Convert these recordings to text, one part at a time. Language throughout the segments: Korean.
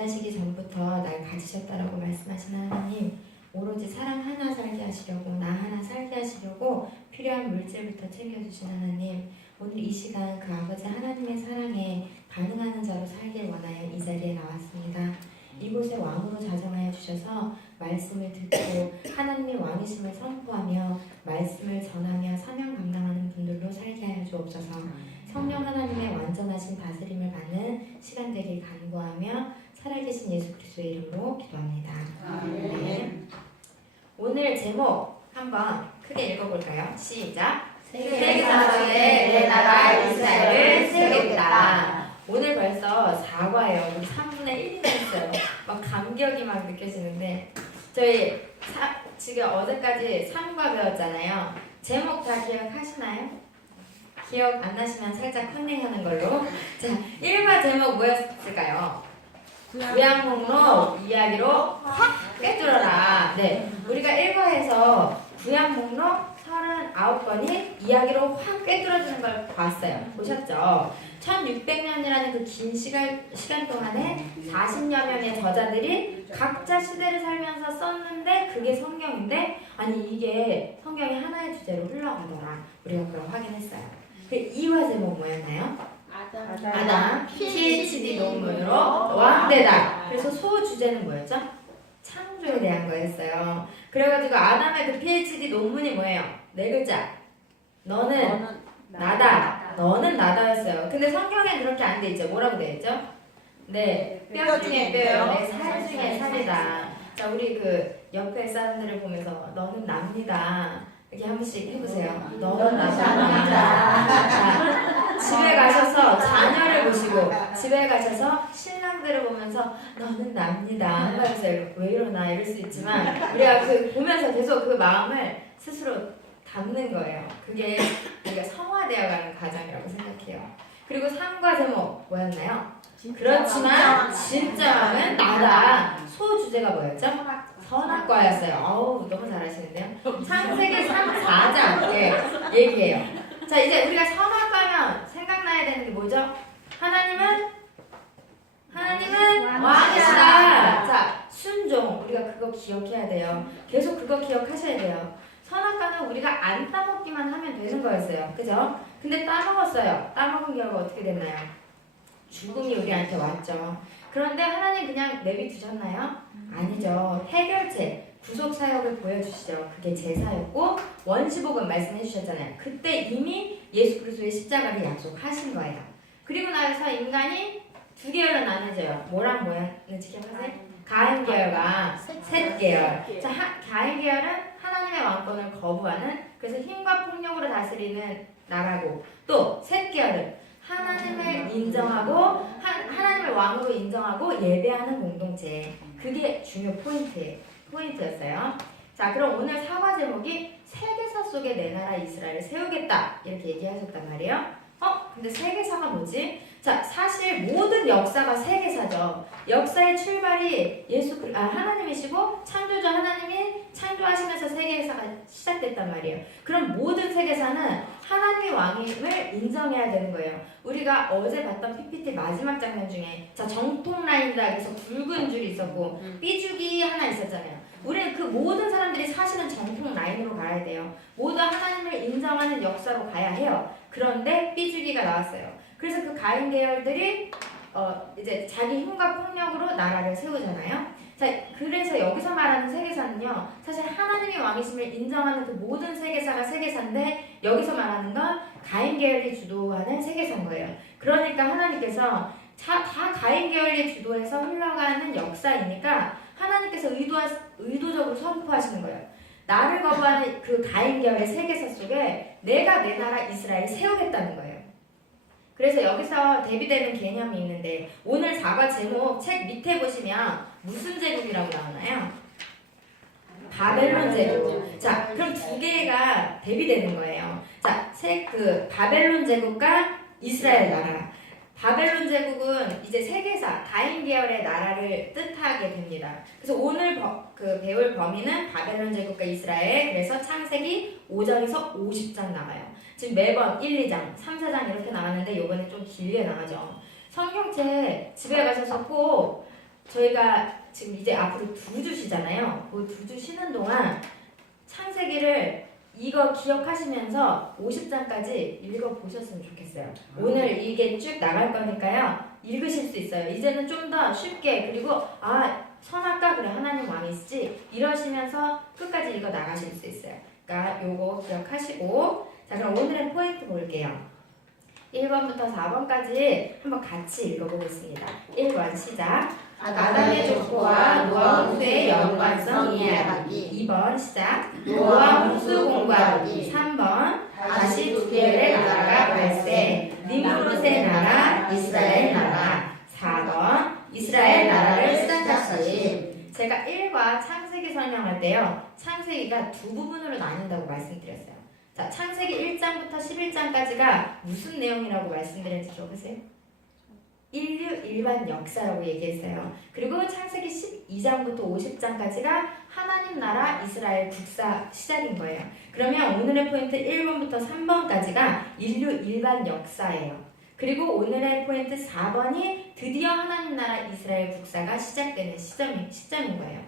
하시기 전부터 날 가지셨다라고 말씀하신 하나님, 오로지 사랑 하나 살게 하시려고, 나 하나 살게 하시려고 필요한 물질부터 챙겨주신 하나님, 오늘 이 시간 그 아버지 하나님의 사랑에 반응하는 자로 살길 원하여 이 자리에 나왔습니다. 이곳에 왕으로 자정하여 주셔서 말씀을 듣고 하나님의 왕이심을 선포하며 말씀을 전하며 사명 감당하는 분들로 살게 하여 주옵소서. 성령 하나님의 완전하신 다스림을 받는 시간 되길 간구하며 살아계신 예수 그리스도의 이름으로 기도합니다. 아멘. 오늘 제목 한번 크게 읽어볼까요? 시작. 세계사속에 내 나라 이스라엘을 세우겠다. 오늘 벌써 4과예요. 우리 3분의 1이나 했어요. 막 감격이 막 느껴지는데 저희 지금 어제까지 3과 배웠잖아요. 제목 다 기억하시나요? 기억 안 나시면 살짝 컨닝하는 걸로. 자, 1과 제목 뭐였을까요? 구약목록 이야기로 확 꿰뚫어라. 네, 우리가 1과에서 구약목록 39권이 이야기로 확 꿰뚫어지는 걸 봤어요. 보셨죠? 1600년이라는 그 긴 시간 동안에 40여 명의 저자들이 각자 시대를 살면서 썼는데 그게 성경인데, 아니 이게 성경이 하나의 주제로 흘러가더라. 우리가 그걸 확인했어요. 그 2화 제목 뭐였나요? 아담 PhD 논문으로 왕되다. 그래서 소주제는 뭐였죠? 창조에 대한 거였어요. 그래가지고 아담의 그 PhD 논문이 뭐예요? 4글자. 너는 나다. 너는 나다였어요. 근데 성경에 그렇게 안 돼 있죠. 뭐라고 돼 있죠? 네, 뼈 중에 뼈요, 내 살 중에 살이다. 자, 우리 그 옆에 사람들을 보면서 너는 납니다. 이렇게 한 번씩 해보세요. 너는 납니다. 자, 집에 가셔서 자녀를 보시고 집에 가셔서 신랑들을 보면서 너는 납니다. 한번 해보세요. 왜 이러나 이럴 수 있지만 우리가 그 보면서 계속 그 마음을 스스로 담는 거예요. 그게 우리가 성화되어가는 과정이라고 생각해요. 그리고 3과 제목 뭐였나요? 그렇지만 진짜 마음은 나다. 소주제가 뭐였죠? 선악과였어요. 어우, 너무 잘하시는데요. 창세기 3, 4장 얘기해요. 자, 이제 우리가 선악과면 생각나야 되는 게 뭐죠? 하나님은 왕이시다. 자, 순종. 우리가 그거 기억해야 돼요. 계속 그거 기억하셔야 돼요. 선악과는 우리가 안 따먹기만 하면 되는 거였어요. 그죠? 근데 따먹었어요. 따먹은 결과 어떻게 됐나요? 죽음이 우리한테 왔죠. 그런데 하나님 그냥 내비두셨나요? 아니죠. 해결책, 구속사역을 보여주시죠. 그게 제사였고 원시복음 말씀해 주셨잖아요. 그때 이미 예수 그리스도의 십자가를 약속하신 거예요. 그리고 나서 인간이 두 계열로 나눠져요. 뭐랑 뭐였는지 기억하세요? 가인 계열과 셋 계열. 자, 가인 계열은 하나님의 왕권을 거부하는, 그래서 힘과 폭력으로 다스리는 나라고, 또 셋 계열은 하나님을 인정하고 하나님을 왕으로 인정하고 예배하는 공동체. 그게 중요 포인트였어요. 자, 그럼 오늘 사과 제목이 세계사 속에 내 나라 이스라엘을 세우겠다 이렇게 얘기하셨단 말이에요. 근데 세계사가 뭐지? 자, 사실 모든 역사가 세계사죠. 역사의 출발이 하나님이시고 창조주 하나님이 창조하시면서 세계사가 시작됐단 말이에요. 그럼 모든 세계사는 하나님의 왕임을 인정해야 되는 거예요. 우리가 어제 봤던 PPT 마지막 장면 중에 자, 정통 라인이다 그래서 굵은 줄이 있었고 삐죽이 하나 있었잖아요. 우리는 그 모든 사람들이 사실은 정통 라인으로 가야 돼요. 모두 하나님을 인정하는 역사로 가야 해요. 그런데 삐죽이가 나왔어요. 그래서 그 가인 계열들이 이제 자기 힘과 폭력으로 나라를 세우잖아요. 자, 그래서 여기서 말하는 세계사는요, 사실 하나님의 왕이심을 인정하는 그 모든 세계사가 세계사인데 여기서 말하는 건 가인 계열이 주도하는 세계사인 거예요. 그러니까 하나님께서 다 가인 계열이 주도해서 흘러가는 역사이니까 하나님께서 의도적으로 선포하시는 거예요. 나를 거부하는 그 가인 계열의 세계사 속에 내가 내 나라 이스라엘을 세우겠다는 거예요. 그래서 여기서 대비되는 개념이 있는데 오늘 4과 제목 책 밑에 보시면 무슨 제국이라고 나오나요? 바벨론 제국. 자, 그럼 두 개가 대비되는 거예요. 자, 그 바벨론 제국과 이스라엘 나라. 바벨론 제국은 이제 세계사, 가인 계열의 나라를 뜻하게 됩니다. 그래서 오늘 배울 범위는 바벨론 제국과 이스라엘, 그래서 창세기 5장에서 50장 나와요. 지금 매번 1, 2장, 3, 4장 이렇게 나왔는데 이번에 좀 길게 나가죠. 성경책 집에 가셔서 꼭 저희가 지금 이제 앞으로 2주 쉬잖아요. 그 2주 쉬는 동안 창세기를 이거 기억하시면서 50장까지 읽어보셨으면 좋겠어요. 오늘 이게 쭉 나갈 거니까요. 읽으실 수 있어요. 이제는 좀 더 쉽게 그리고 선악과 그래 하나님 왕이시지 이러시면서 끝까지 읽어 나가실 수 있어요. 그러니까 요거 기억하시고 자 그럼 오늘의 포인트 볼게요. 1번부터 4번까지 한번 같이 읽어보겠습니다. 1번 시작. 아담의 족보와 노아 홍수의 연관성 이해하기. 2번 시작. 노아 홍수 공부하기. 3번 다시 두 계열의 나라가 발생. 니므롯의 나라, 이스라엘 나라. 4번 이스라엘 나라를 시작하신. 제가 1과 창세기 설명할 때요. 창세기가 2부분으로 나뉜다고 말씀드렸어요. 자, 창세기 1장부터 11장까지가 무슨 내용이라고 말씀드렸는지 기억하세요? 인류 일반 역사라고 얘기했어요. 그리고 창세기 12장부터 50장까지가 하나님 나라 이스라엘 국사 시작인 거예요. 그러면 오늘의 포인트 1번부터 3번까지가 인류 일반 역사예요. 그리고 오늘의 포인트 4번이 드디어 하나님 나라 이스라엘 국사가 시작되는 시점인 거예요.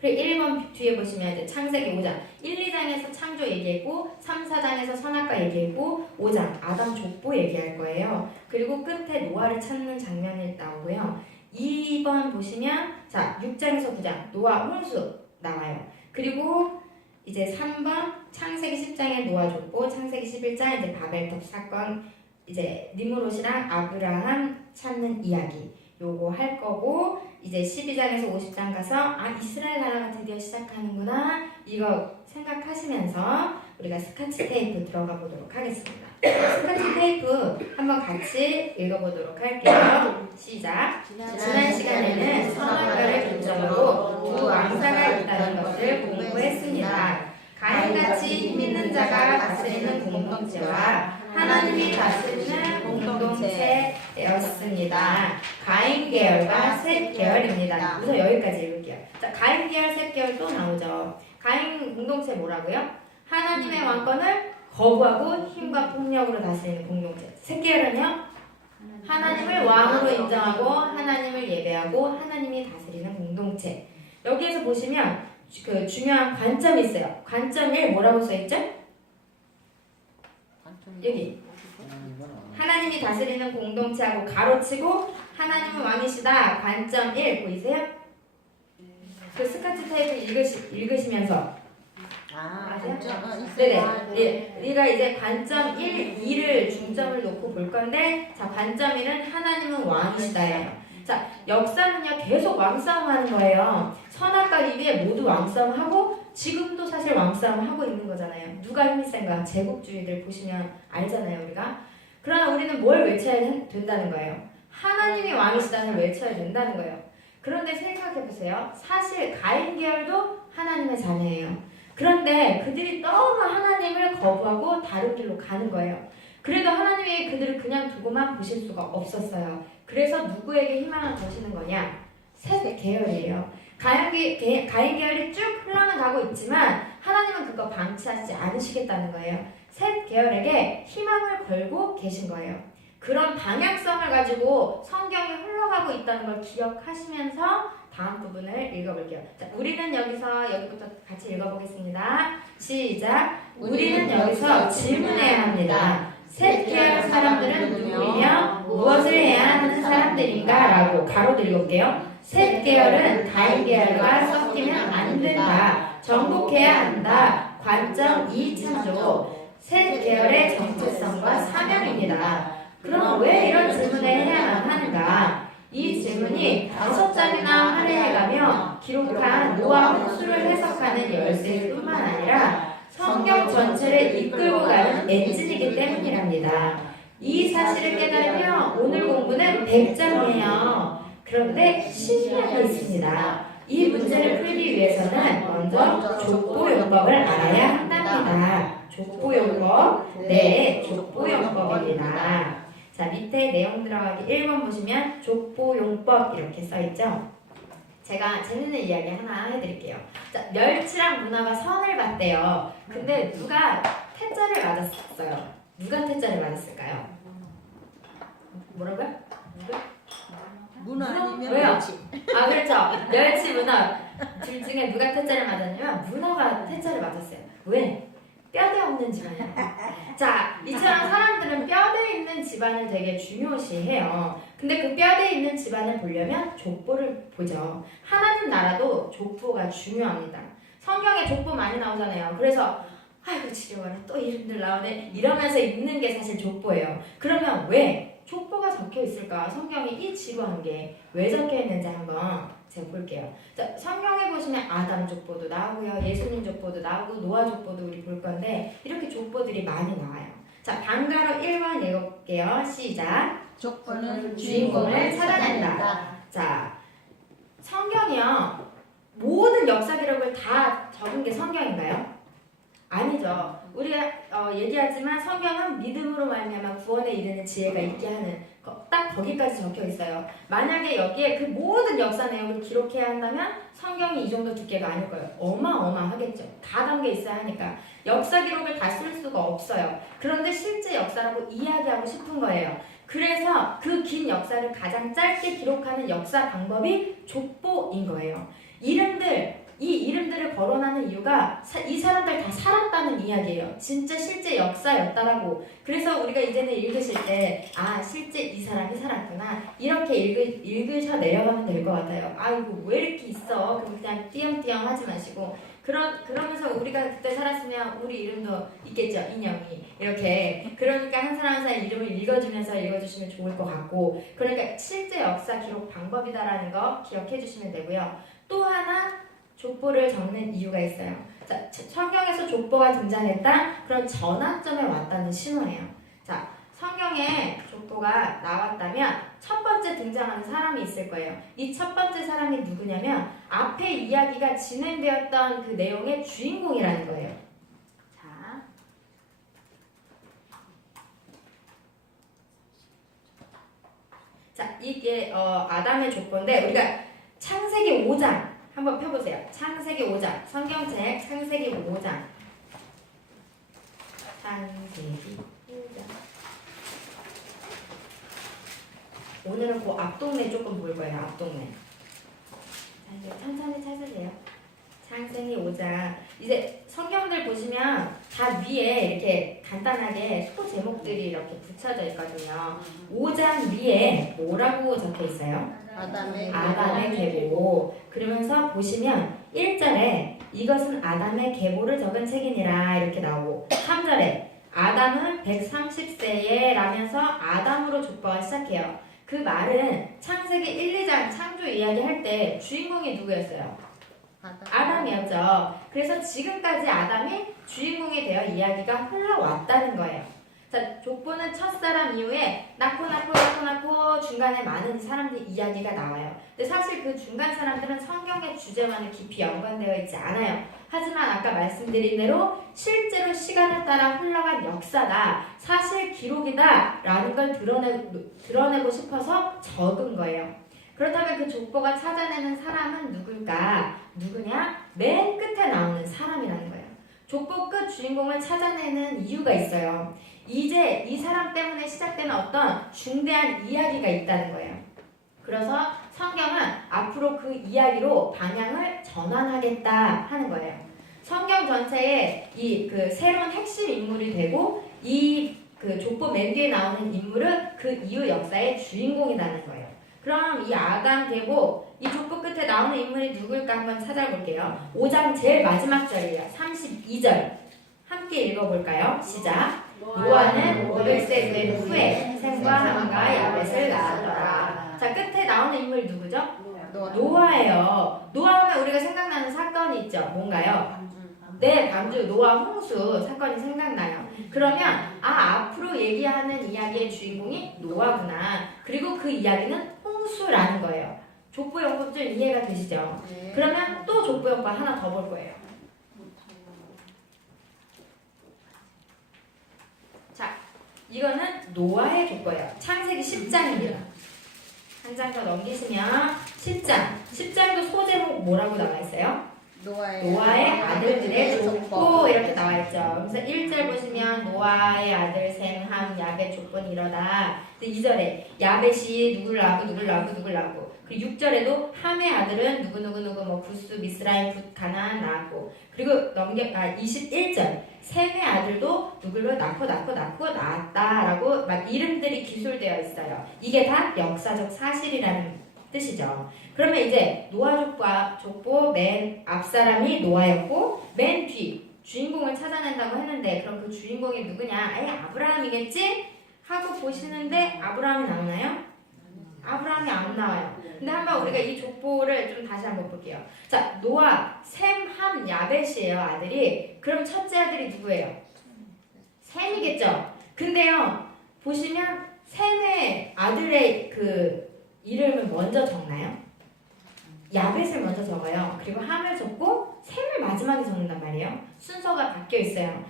그리고 1번 뒤에 보시면 이제 창세기 5장 1, 2장에서 창조 얘기했고 3, 4장에서 선악과 얘기했고 5장 아담 족보 얘기할 거예요. 그리고 끝에 노아를 찾는 장면이 나오고요. 2번 보시면 자 6장에서 9장 노아 홍수 나와요. 그리고 이제 3번 창세기 10장에 노아 족보 창세기 11장 이제 바벨탑 사건 이제 니므롯이랑 아브라함 찾는 이야기 요거 할 거고 이제 12장에서 50장 가서 이스라엘 나라가 드디어 시작하는구나 이거 생각하시면서 우리가 스카치 테이프 들어가 보도록 하겠습니다. 스카치 테이프 한번 같이 읽어보도록 할게요. 시작. 지난 시간에는 선악과를 중점으로 두 왕사가 있다는 것을 공부했습니다. 가인같이 힘있는 자가 다스리는 공동체와 하나님이 다스리는 공동체였습니다. 가인 계열과 셋 계열입니다. 우선 여기까지 읽을게요. 자, 가인 계열, 셋 계열 또 나오죠. 가인 공동체 뭐라고요? 하나님의 왕권을 거부하고 힘과 폭력으로 다스리는 공동체. 셋 계열은요? 하나님을 왕으로 인정하고 하나님을 예배하고 하나님이 다스리는 공동체. 여기에서 보시면 그 중요한 관점이 있어요. 관점 1 뭐라고 써있죠? 여기 하나님이 다스리는 공동체하고 가로치고 하나님은 왕이시다. 관점 1 보이세요? 그 스카치 테이프 읽으시면서 맞아요? 네네. 예, 우리가 이제 관점 1, 2를 중점을 놓고 볼 건데 자 관점 1은 하나님은 왕이시다예요. 자 역사는요 계속 왕싸움하는 거예요. 선악과 이위에 모두 왕싸움하고 지금도 사실 왕싸움하고 있는 거잖아요. 누가 힘이 센가? 제국주의들 보시면 알잖아요 우리가. 그러나 우리는 뭘 외쳐야 된다는 거예요? 하나님이 왕이시다는 걸 외쳐야 된다는 거예요. 그런데 생각해보세요. 사실 가인 계열도 하나님의 자녀예요. 그런데 그들이 너무 하나님을 거부하고 다른 길로 가는 거예요. 그래도 하나님이 그들을 그냥 두고만 보실 수가 없었어요. 그래서 누구에게 희망을 거시는 거냐? 셋 계열이에요. 가인 계열이 쭉 흘러나가고 있지만 하나님은 그거 방치하지 않으시겠다는 거예요. 셋 계열에게 희망을 걸고 계신 거예요. 그런 방향성을 가지고 성경이 흘러가고 있다는 걸 기억하시면서 다음 부분을 읽어볼게요. 자, 우리는 여기부터 같이 읽어보겠습니다. 시작. 우리는 여기서 질문해야 합니다. 셋 계열 사람들은 누구이며 무엇을 해야 하는 사람들인가? 라고 가로도 읽어볼게요. 셋 계열은 가인 계열과 섞이면 안 된다. 정복해야 한다. 관점 2 창조. 셋 계열의 정체성과 사명입니다. 그럼 왜 이런 질문을 해야만 하는가? 이 질문이 5장이나 할애해가며 기록한 노아 홍수를 해석하는 열쇠뿐만 아니라 성경 전체를 이끌고 가는 엔진이기 때문이랍니다. 이 사실을 깨달으면 오늘 공부는 100장이에요. 그런데 신기한 게 있습니다. 이 문제를 풀기 위해서는 먼저 족보용법을 알아야 한답니다. 족보용법, 네, 족보용법입니다. 자, 밑에 내용 들어가기 1번 보시면 족보용법 이렇게 써있죠. 제가 재밌는 이야기 하나 해드릴게요. 자, 멸치랑 문어가 선을 봤대요. 근데 누가 태자를 맞았어요. 누가 태자를 맞았을까요? 뭐라고요? 누가? 문어 아니면 왜요? 멸치. 아 그렇죠. 멸치, 문어 둘 중에 누가 태자를 맞았냐면 문어가 태자를 맞았어요. 왜? 뼈대 없는 집안이에요. 자, 이처럼 사람들은 뼈대 있는 집안을 되게 중요시해요. 근데 그 뼈대 있는 집안을 보려면 족보를 보죠. 하나님 나라도 족보가 중요합니다. 성경에 족보 많이 나오잖아요. 그래서 아이고 지겨워라 또 이름들 나오네 이러면서 읽는 게 사실 족보예요. 그러면 왜 족보가 적혀 있을까? 성경이 이 지루한 게 왜 적혀 있는지 한번 제가 볼게요. 자, 성경에 보시면 아담 족보도 나오고요, 예수님 족보도 나오고 노아 족보도 우리 볼 건데 이렇게 족보들이 많이 나와요. 자, 방가로 1번 읽어볼게요. 시작. 족보는 주인공을 찾아낸다. 자, 성경이요 모든 역사 기록을 다 적은 게 성경인가요? 아니죠. 우리가 얘기하지만 성경은 믿음으로 말미암아 구원에 이르는 지혜가 있게 하는 딱 거기까지 적혀 있어요. 만약에 여기에 그 모든 역사 내용을 기록해야 한다면 성경이 이 정도 두께가 아닐 거예요. 어마어마하겠죠. 다 담겨 있어야 하니까 역사 기록을 다 쓸 수가 없어요. 그런데 실제 역사라고 이야기하고 싶은 거예요. 그래서 그 긴 역사를 가장 짧게 기록하는 역사 방법이 족보인 거예요. 이 이름들을 거론하는 이유가 이 사람들 다 살았다는 이야기예요. 진짜 실제 역사였다라고. 그래서 우리가 이제는 읽으실 때 아 실제 이 사람이 살았구나 이렇게 읽으셔 내려가면 될 것 같아요. 아이고 왜 이렇게 있어? 그럼 그냥 띄엄띄엄 하지 마시고 그러면서 우리가 그때 살았으면 우리 이름도 있겠죠. 인형이 이렇게. 그러니까 한 사람 한 사람 이름을 읽어주면서 읽어주시면 좋을 것 같고 그러니까 실제 역사 기록 방법이다라는 거 기억해 주시면 되고요. 또 하나 족보를 적는 이유가 있어요. 자, 성경에서 족보가 등장했다? 그럼 전환점에 왔다는 신호예요. 자, 성경에 족보가 나왔다면 첫 번째 등장하는 사람이 있을 거예요. 이 첫 번째 사람이 누구냐면 앞에 이야기가 진행되었던 그 내용의 주인공이라는 거예요. 자, 이게 아담의 족보인데 우리가 창세기 5장 한번 펴보세요. 창세기 5장 성경책 창세기 5장 창세기 5장 오늘은 그 앞동네 조금 볼 거예요. 앞동네. 자, 이제 천천히 찾으세요. 창세기 5장 이제 성경들 보시면 다 위에 이렇게 간단하게 소 제목들이 이렇게 붙여져 있거든요. 5장 위에 뭐라고 적혀 있어요? 아담의 계보. 그러면서 보시면 1절에 이것은 아담의 계보를 적은 책이니라 이렇게 나오고 3절에 아담은 130세에 라면서 아담으로 족보가 시작해요. 그 말은 창세기 1, 2장 창조 이야기 할 때 주인공이 누구였어요? 아담이었죠. 그래서 지금까지 아담이 주인공이 되어 이야기가 흘러왔다는 거예요. 자, 족보는 첫사람 이후에 낳고 중간에 많은 사람들 이야기가 나와요. 근데 사실 그 중간 사람들은 성경의 주제와는 깊이 연관되어 있지 않아요. 하지만 아까 말씀드린 대로 실제로 시간을 따라 흘러간 역사다, 사실 기록이다 라는 걸 드러내고 싶어서 적은 거예요. 그렇다면 그 족보가 찾아내는 사람은 누굴까? 누구냐? 맨 끝에 나오는 사람이라는 거예요. 족보 끝 주인공을 찾아내는 이유가 있어요. 이제 이 사람 때문에 시작되는 어떤 중대한 이야기가 있다는 거예요. 그래서 성경은 앞으로 그 이야기로 방향을 전환하겠다 하는 거예요. 성경 전체에 이 그 새로운 핵심 인물이 되고 이 그 족보 맨 뒤에 나오는 인물은 그 이후 역사의 주인공이라는 거예요. 그럼 이 아담 계보 이 족보 끝에 나오는 인물이 누굴까 한번 찾아볼게요. 5장 제일 마지막 절이에요. 32절 함께 읽어볼까요? 시작. 노아는 500세 된 후에 셈과 함과 야벳을 낳았더라. 자, 끝에 나오는 인물이 누구죠? 노아예요. 노아하면 우리가 생각나는 사건이 있죠. 뭔가요? 네, 방주 노아 홍수 사건이 생각나요. 그러면 앞으로 얘기하는 이야기의 주인공이 노아구나. 그리고 그 이야기는 홍수라는 거예요. 족보용법 좀 이해가 되시죠? 네. 그러면 또 족보용법 하나 더 볼 거예요. 자, 이거는 노아의 족보예요. 창세기 10장입니다. 한 장 더 넘기시면 10장. 10장도 소제목 뭐라고 나와 있어요? 노아의 아들들의 족보 이렇게 나와 있죠. 그래서 1절 보시면 노아의 아들 셈, 함, 야벳 족보는 이러다. 2절에 야벳이 누굴 낳고 그리고 6절에도 함의 아들은 누구 뭐 구스, 미스라임, 붓, 가나안 낳았고 그리고 21절 셈의 아들도 누굴로 낳고 낳았다라고 막 이름들이 기술되어 있어요. 이게 다 역사적 사실이라는 뜻이죠. 그러면 이제 노아 족보 맨 앞 사람이 노아였고 맨 뒤 주인공을 찾아낸다고 했는데 그럼 그 주인공이 누구냐? 아예 아브라함이겠지? 하고 보시는데 아브라함이 나오나요? 아브라함이 안 나와요. 근데 한번 우리가 이 족보를 좀 다시 한번 볼게요. 자, 노아, 셈, 함, 야벳이에요, 아들이. 그럼 첫째 아들이 누구예요? 셈이겠죠? 근데요, 보시면 셈의 아들의 그 이름을 먼저 적나요? 야벳을 먼저 적어요. 그리고 함을 적고 셈을 마지막에 적는단 말이에요. 순서가 바뀌어 있어요.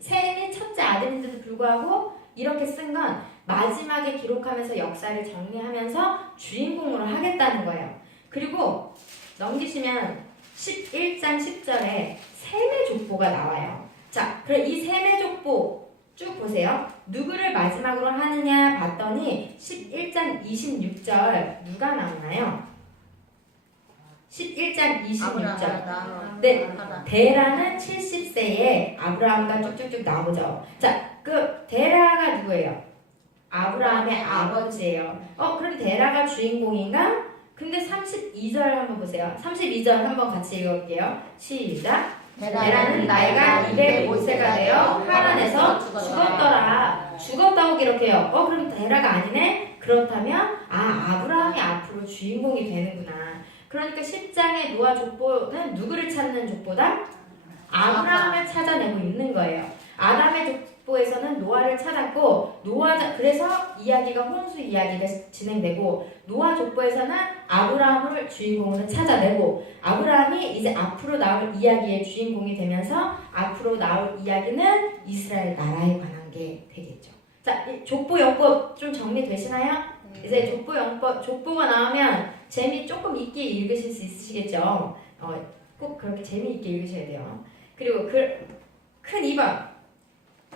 셈이 첫째 아들인데도 불구하고 이렇게 쓴 건 마지막에 기록하면서 역사를 정리하면서 주인공으로 하겠다는 거예요. 그리고 넘기시면 11장 10절에 셈의 족보가 나와요. 자, 그럼 이 셈의 족보 쭉 보세요. 누구를 마지막으로 하느냐 봤더니 11장 26절 누가 나오나요? 11장 26절. 네, 데라는 70세에 아브라함과 쭉쭉쭉 나오죠. 자, 그 데라가 누구예요? 아브라함의 아버지예요. 그럼 데라가 주인공인가? 근데 32절 한번 보세요. 32절 한번 같이 읽어볼게요. 시작. 데라는 나이가 205세가 되어 하란에서 죽었더라. 죽었다고 기록해요. 그럼 데라가 아니네? 그렇다면 아브라함이 앞으로 주인공이 되는구나. 그러니까 10장의 노아 족보는 누구를 찾는 족보다? 아브라함을 찾아내고 있는 거예요. 아담의 족보에서는 노아를 찾았고 그래서 이야기가 홍수 이야기가 진행되고 노아 족보에서는 아브라함을 주인공으로 찾아내고 아브라함이 이제 앞으로 나올 이야기의 주인공이 되면서 앞으로 나올 이야기는 이스라엘 나라에 관한 게 되겠죠. 자, 족보 연법 좀 정리되시나요? 이제 족보가 나오면 조금 있게 읽으실 수 있으시겠죠? 꼭 그렇게 재미있게 읽으셔야 돼요. 그리고 큰 2번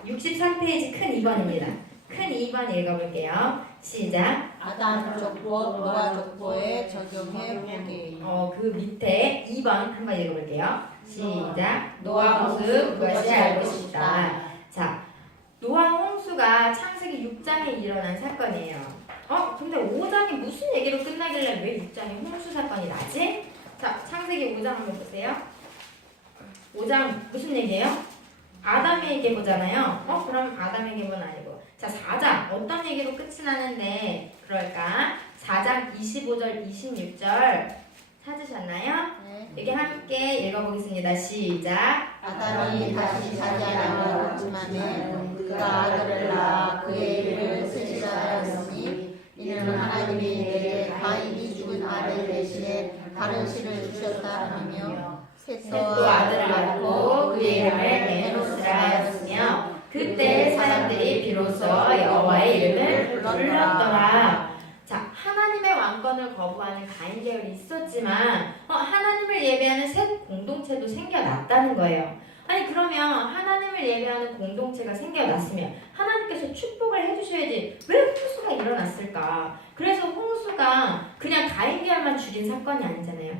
63페이지 큰 2번입니다. 큰 2번 읽어볼게요. 시작. 아담 족보, 노아 족보에 적용해 보기. 그 밑에 2번 한번 읽어볼게요. 시작. 노아 홍수 그것이 알고 싶다. 자, 노아 홍수가 창세기 6장에 일어난 사건이에요. 근데 5장이 무슨 얘기로 끝나길래 왜 6장에 홍수 사건이 나지? 자, 창세기 5장 한번 보세요. 5장 무슨 얘기예요? 아담의 계보잖아요. 그럼 아담의 계보는 아니고. 자, 4장 어떤 얘기로 끝이 나는데 그럴까? 4장 25절 26절 찾으셨나요? 네. 여기 함께 읽어보겠습니다. 시작. 아담이 다시 자기 아내를 얻지만은 그가 아들을 낳아 그의 이름을 셋이라였으니 이는 하나님이 내게 가인이 죽은 아들 대신에 다른 신을 주셨다 하며 셋도 아들을 낳고 그의 이름을 에노스라 하였으며 그때 사람들이 비로소 여호와의 이름을 불렀더라. 자, 하나님의 왕권을 거부하는 가인 계열이 있었지만 하나님을 예배하는 셋 공동체도 생겨났다는 거예요. 아니 그러면 하나님을 예배하는 공동체가 생겨났으면 하나님께서 축복을 해주셔야지 왜 홍수가 일어났을까? 그래서 홍수가 그냥 가인 계열만 죽인 사건이 아니잖아요.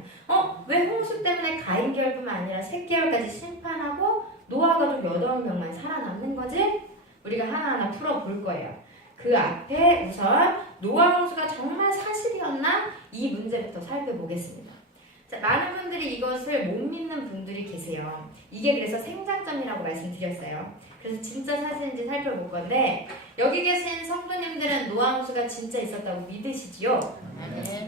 왜 홍수 때문에 가인 계열뿐만 아니라 셋 계열까지 심판하고 노아 가족 8명만 살아남는 거지? 우리가 하나하나 풀어볼 거예요. 그 앞에 우선 노아 홍수가 정말 사실이었나? 이 문제부터 살펴보겠습니다. 자, 많은 분들이 이것을 못 믿는 분들이 계세요. 이게 그래서 생장점이라고 말씀드렸어요. 그래서 진짜 사실인지 살펴볼 건데 여기 계신 성도님들은 노아 홍수가 진짜 있었다고 믿으시지요?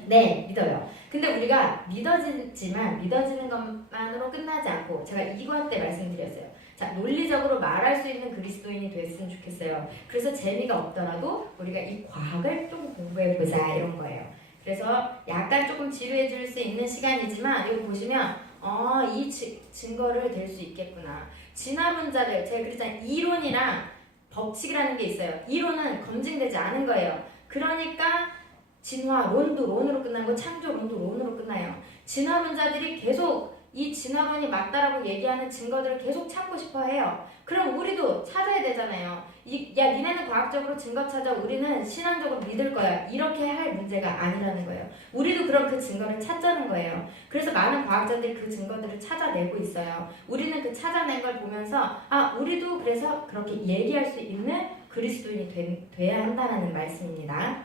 네, 믿어요. 근데 우리가 믿어지는 것만으로 끝나지 않고 제가 이것 때 말씀드렸어요. 자, 논리적으로 말할 수 있는 그리스도인이 됐으면 좋겠어요. 그래서 재미가 없더라도 우리가 이 과학을 좀 공부해보자 이런 거예요. 그래서 약간 조금 지루해 줄 수 있는 시간이지만 이거 보시면 이 증거를 댈 수 있겠구나. 진화론자들 제가 그랬잖아요. 이론이랑 법칙이라는 게 있어요. 이론은 검증되지 않은 거예요. 그러니까 진화론도 론으로 끝나는 거 창조론도 론으로 끝나요. 진화론자들이 계속 이 진화론이 맞다라고 얘기하는 증거들을 계속 찾고 싶어 해요. 그럼 우리도 찾아야 되잖아요. 야, 니네는 과학적으로 증거 찾아, 우리는 신앙적으로 믿을 거야. 이렇게 할 문제가 아니라는 거예요. 우리도 그럼 그 증거를 찾자는 거예요. 그래서 많은 과학자들이 그 증거들을 찾아내고 있어요. 우리는 그 찾아낸 걸 보면서 우리도 그래서 그렇게 얘기할 수 있는 그리스도인이 돼야 한다는 말씀입니다.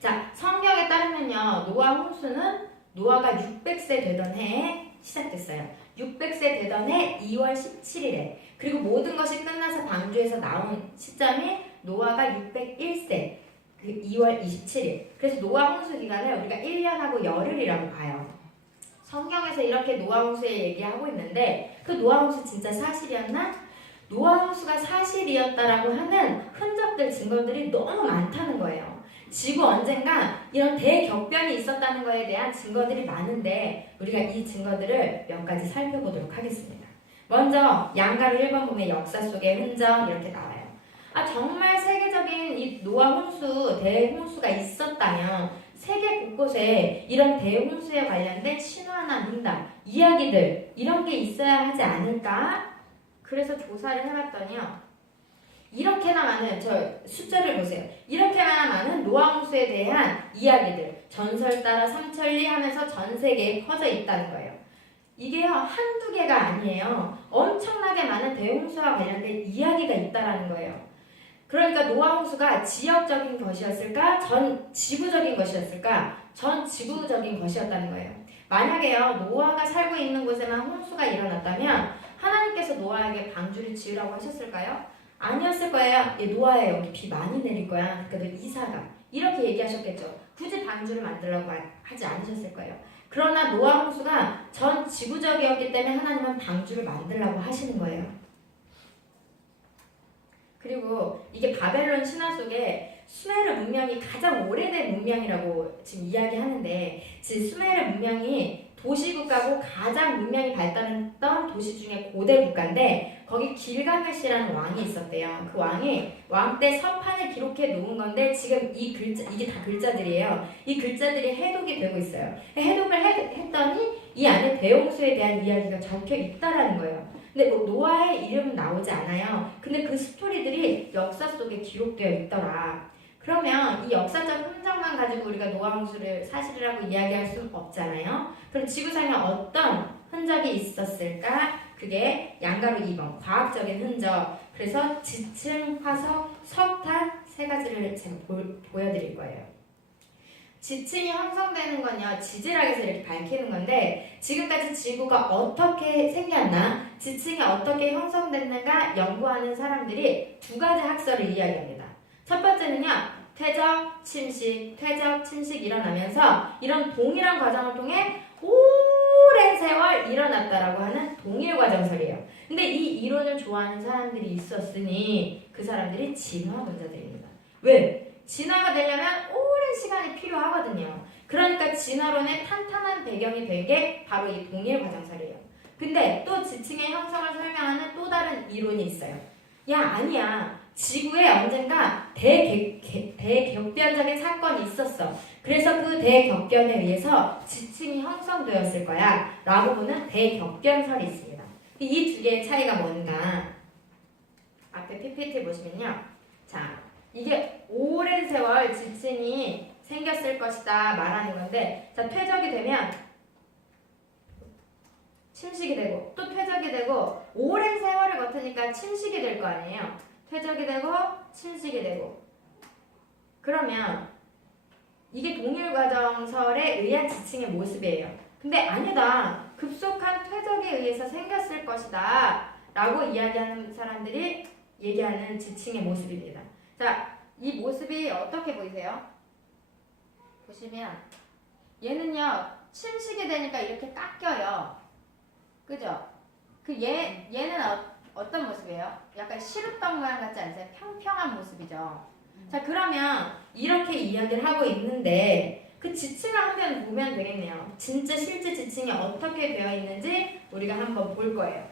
자, 성경에 따르면요, 노아 홍수는 노아가 600세 되던 해에 시작됐어요. 600세 되던 해 2월 17일에. 그리고 모든 것이 끝나서 방주에서 나온 시점이 노아가 601세, 그 2월 27일. 그래서 노아 홍수 기간을 우리가 1년하고 열흘이라고 봐요. 성경에서 이렇게 노아 홍수에 얘기하고 있는데 그 노아 홍수 진짜 사실이었나? 노아 홍수가 사실이었다라고 하는 흔적들, 증거들이 너무 많다는 거예요. 지구 언젠가 이런 대격변이 있었다는 것에 대한 증거들이 많은데 우리가 이 증거들을 몇 가지 살펴보도록 하겠습니다. 먼저 양가로 1번 보면 역사 속의 흔적 이렇게 나와요. 정말 세계적인 이 노아 홍수, 대홍수가 있었다면 세계 곳곳에 이런 대홍수에 관련된 신화나 문답, 이야기들 이런 게 있어야 하지 않을까? 그래서 조사를 해봤더니요. 이렇게나 많은, 저 숫자를 보세요. 이렇게나 많은 노아 홍수에 대한 이야기들, 전설 따라 삼천리 하면서 전 세계에 퍼져 있다는 거예요. 이게요, 한두 개가 아니에요. 엄청나게 많은 대홍수와 관련된 이야기가 있다라는 거예요. 그러니까 노아 홍수가 지역적인 것이었을까? 전 지구적인 것이었을까? 전 지구적인 것이었다는 거예요. 만약에요, 노아가 살고 있는 곳에만 홍수가 일어났다면 하나님께서 노아에게 방주를 지으라고 하셨을까요? 아니었을 거예요. 노아야, 여기 비 많이 내릴 거야. 그러니까 너 이사가. 이렇게 얘기하셨겠죠. 굳이 방주를 만들라고 하지 않으셨을 거예요. 그러나 노아 홍수가 전 지구적이었기 때문에 하나님은 방주를 만들라고 하시는 거예요. 그리고 이게 바벨론 신화 속에 수메르 문명이 가장 오래된 문명이라고 지금 이야기하는데, 수메르 문명이 도시국가고 가장 문명이 발달했던 도시 중에 고대 국가인데 거기 길가메시라는 왕이 있었대요. 그 왕이 왕 때 서판에 기록해 놓은 건데 지금 이 글자, 이게 다 글자들이에요. 이 글자들이 해독이 되고 있어요. 해독을 했더니 이 안에 대홍수에 대한 이야기가 적혀 있다라는 거예요. 근데 노아의 이름은 나오지 않아요. 근데 그 스토리들이 역사 속에 기록되어 있더라. 그러면 이 역사적 흔적만 가지고 우리가 노아 홍수를 사실이라고 이야기할 수는 없잖아요. 그럼 지구상에 어떤 흔적이 있었을까? 그게 양가로 2번 과학적인 흔적. 그래서 지층, 화석, 석탄 세 가지를 제가 보여드릴 거예요. 지층이 형성되는 건요, 지질학에서 이렇게 밝히는 건데 지금까지 지구가 어떻게 생겼나, 지층이 어떻게 형성됐는가 연구하는 사람들이 두 가지 학설을 이야기합니다. 첫 번째는요, 퇴적, 침식, 퇴적, 침식 일어나면서 이런 동일한 과정을 통해 오랜 세월 일어났다라고 하는 동일 과정설이에요. 근데 이 이론을 좋아하는 사람들이 있었으니 그 사람들이 진화론자들입니다. 왜? 진화가 되려면 오랜 시간이 필요하거든요. 그러니까 진화론의 탄탄한 배경이 된 게 바로 이 동일 과정설이에요. 근데 또 지층의 형성을 설명하는 또 다른 이론이 있어요. 야, 아니야. 지구에 언젠가 대격변적인 사건이 있었어. 그래서 그 대격변에 의해서 지층이 형성되었을 거야 라고 보는 대격변설이 있습니다. 이 두 개의 차이가 뭔가 앞에 PPT 보시면요. 자, 이게 오랜 세월 지층이 생겼을 것이다 말하는 건데, 자, 퇴적이 되면 침식이 되고 또 퇴적이 되고 오랜 세월을 거치니까 침식이 될 거 아니에요. 퇴적이 되고 침식이 되고. 그러면 이게 동일과정설에 의한 지층의 모습이에요. 근데 아니다. 급속한 퇴적에 의해서 생겼을 것이다 라고 이야기하는 사람들이 얘기하는 지층의 모습입니다. 자, 이 모습이 어떻게 보이세요? 보시면 얘는요, 침식이 되니까 이렇게 깎여요. 그죠? 얘는 어떤 모습이에요? 약간 시루떡 모양 같지 않으세요? 평평한 모습이죠. 자, 그러면 이렇게 이야기를 하고 있는데 그 지층을 한번 보면 되겠네요. 진짜 실제 지층이 어떻게 되어 있는지 우리가 한번 볼 거예요.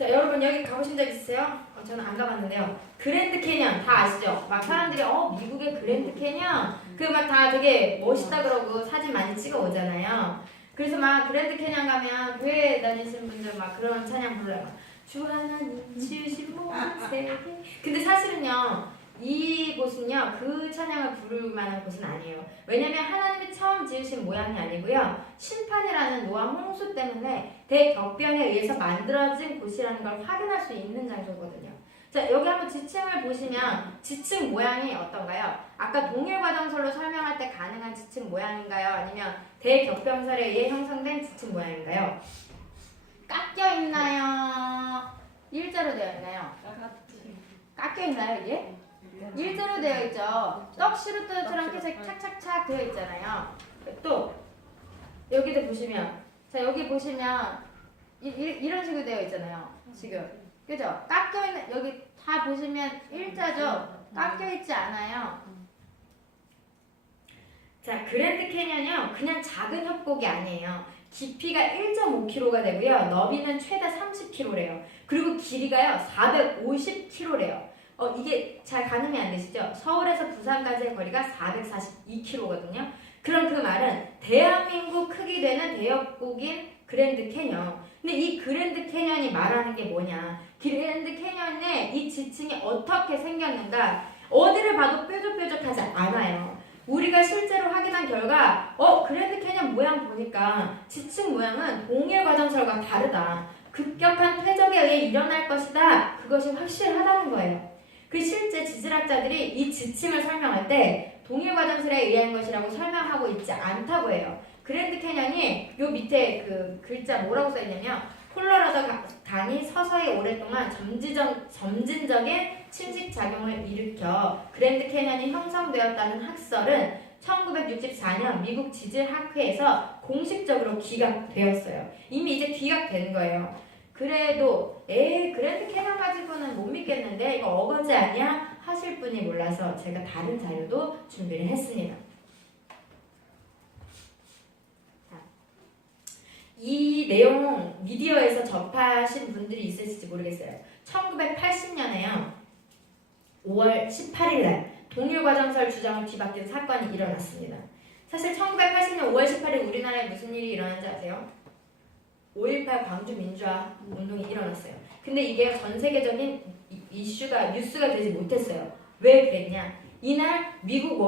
자, 여러분 여기 가보신 적 있으세요? 저는 안 가봤는데요. 그랜드 캐년 다 아시죠? 막 사람들이 미국의 그랜드 캐년 그 막 다 되게 멋있다 그러고 사진 많이 찍어 오잖아요. 그래서 막 그랜드 캐년 가면 교회 다니시는 분들 막 그런 찬양 불러요. 주 하나님 지으신 모든 세계. 근데 사실은요. 이 곳은요 그 찬양을 부를 만한 곳은 아니에요. 왜냐면 하나님이 처음 지으신 모양이 아니고요 심판이라는 노아 홍수 때문에 대격변에 의해서 만들어진 곳이라는 걸 확인할 수 있는 장소거든요. 자, 여기 한번 지층을 보시면 지층 모양이 어떤가요? 아까 동일과정설로 설명할 때 가능한 지층 모양인가요? 아니면 대격변설에 의해 형성된 지층 모양인가요? 깎여 있나요? 일자로 되어 있나요? 깎여 있나요 이게? 일자로 되어 있죠. 떡시루트처럼 계속 착착착 되어 있잖아요. 또 여기도 보시면 자 여기 보시면 이런 식으로 되어 있잖아요. 지금 그죠? 깎여 있는 여기 다 보시면 일자죠. 깎여 있지 않아요. 자 그랜드 캐년이요 그냥 작은 협곡이 아니에요. 깊이가 1.5km가 되고요. 너비는 최대 30km래요. 그리고 길이가요 450km래요. 이게 잘 가늠이 안 되시죠? 서울에서 부산까지의 거리가 442km거든요. 그럼 그 말은 대한민국 크기 되는 대협곡인 그랜드 캐년. 근데 이 그랜드 캐년이 말하는 게 뭐냐? 그랜드 캐년의 이 지층이 어떻게 생겼는가? 어디를 봐도 뾰족뾰족하지 않아요. 우리가 실제로 확인한 결과 그랜드 캐년 모양 보니까 지층 모양은 동일과정설과 다르다. 급격한 퇴적에 의해 일어날 것이다. 그것이 확실하다는 거예요. 그 실제 지질학자들이 이 지층을 설명할 때 동일과정설에 의한 것이라고 설명하고 있지 않다고 해요. 그랜드 캐년이 요 밑에 그 글자 뭐라고 써있냐면 콜로라도 강이 서서히 오랫동안 점진적인 침식작용을 일으켜 그랜드 캐년이 형성되었다는 학설은 1964년 미국 지질학회에서 공식적으로 기각되었어요. 이미 이제 기각된 거예요. 그래도 그랜드 캐년 가지고는 못 믿겠는데 이거 어거지 아니야? 하실 분이 몰라서 제가 다른 자료도 준비를 했습니다. 이 내용 미디어에서 접하신 분들이 있으실지 모르겠어요. 1980년에요. 5월 18일날 동일과정설 주장을 뒤바뀐 사건이 일어났습니다. 사실 1980년 5월 18일 우리나라에 무슨 일이 일어난지 아세요? 5.18 광주 민주화 운동이 일어났어요. 근데 이게 전 세계적인 뉴스가 되지 못했어요. 왜 그랬냐? 이날 미국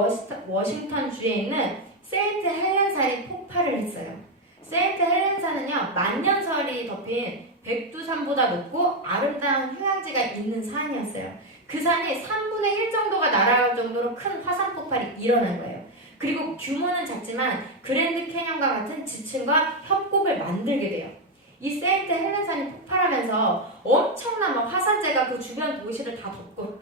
워싱턴 주에 있는 세인트 헬렌산이 폭발을 했어요. 세인트 헬렌산은요 만년설이 덮인 백두산보다 높고 아름다운 휴양지가 있는 산이었어요. 그 산이 3분의 1 정도가 날아갈 정도로 큰 화산 폭발이 일어난 거예요. 그리고 규모는 작지만 그랜드 캐년과 같은 지층과 협곡을 만들게 돼요. 이 세인트 헬렌산이 폭발하면서 엄청난 막 화산재가 그 주변 도시를 다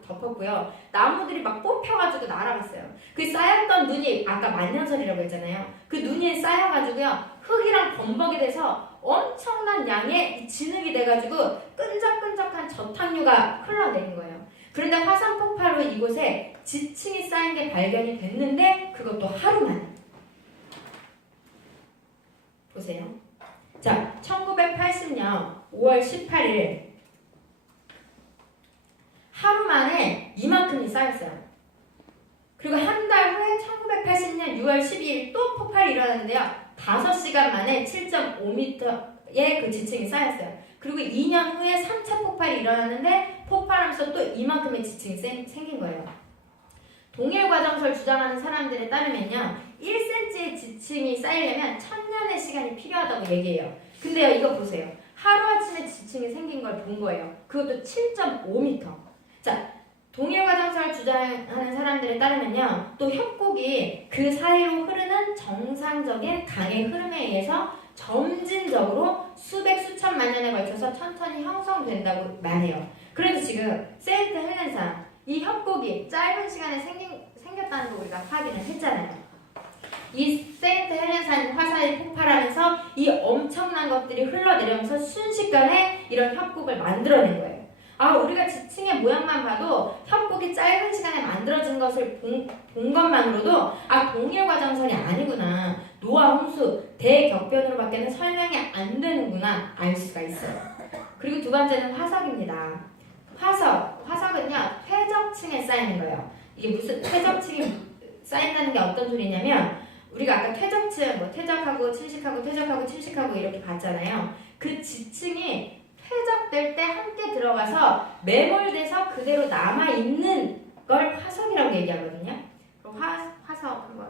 덮었고요. 나무들이 막 뽑혀가지고 날아갔어요. 그 쌓였던 눈이 아까 만년설이라고 했잖아요. 그 눈이 쌓여가지고요. 흙이랑 범벅이 돼서 엄청난 양의 진흙이 돼가지고 끈적끈적한 저탕류가 흘러내린 거예요. 그런데 화산 폭발로 이곳에 지층이 쌓인 게 발견이 됐는데 그것도 하루 만에. 보세요. 자, 1980년 5월 18일 하루 만에 이만큼이 쌓였어요. 그리고 한 달 후에 1980년 6월 12일 또 폭발이 일어났는데요. 5시간 만에 7.5m의 그 지층이 쌓였어요. 그리고 2년 후에 3차 폭발이 일어났는데 폭발하면서 또 이만큼의 지층이 생긴 거예요. 동일과정설 주장하는 사람들에 따르면요. 1cm의 지층이 쌓이려면 1000년의 시간이 필요하다고 얘기해요. 근데요, 이거 보세요. 하루아침에 지층이 생긴 걸 본 거예요. 그것도 7.5m. 자, 동일과정설 주장하는 사람들에 따르면요. 또 협곡이 그 사이로 흐르는 정상적인 강의 흐름에 의해서 점진적으로 수백 수천만 년에 걸쳐서 천천히 형성된다고 말해요. 그래서 지금 세인트 헬렌산 이 협곡이 짧은 시간에 생겼다는 거 우리가 확인을 했잖아요. 이 세인트 헬렌산 화산이 폭발하면서 이 엄청난 것들이 흘러내려면서 순식간에 이런 협곡을 만들어낸 거예요. 우리가 지층의 모양만 봐도 협곡이 짧은 시간에 만들어진 것을 본 것만으로도 동일과정설이 아니구나. 노아 홍수, 대격변으로밖에는 설명이 안 되는구나 알 수가 있어요. 그리고 두 두 번째는 화석입니다. 화석은요 퇴적층에 쌓이는 거예요. 이게 무슨 퇴적층이 쌓인다는 게 어떤 소리냐면 우리가 아까 퇴적층 뭐 퇴적하고 침식하고 이렇게 봤잖아요. 그 지층이 퇴적될 때 함께 들어가서 매몰돼서 그대로 남아 있는 걸 화석이라고 얘기하거든요. 화석 한번.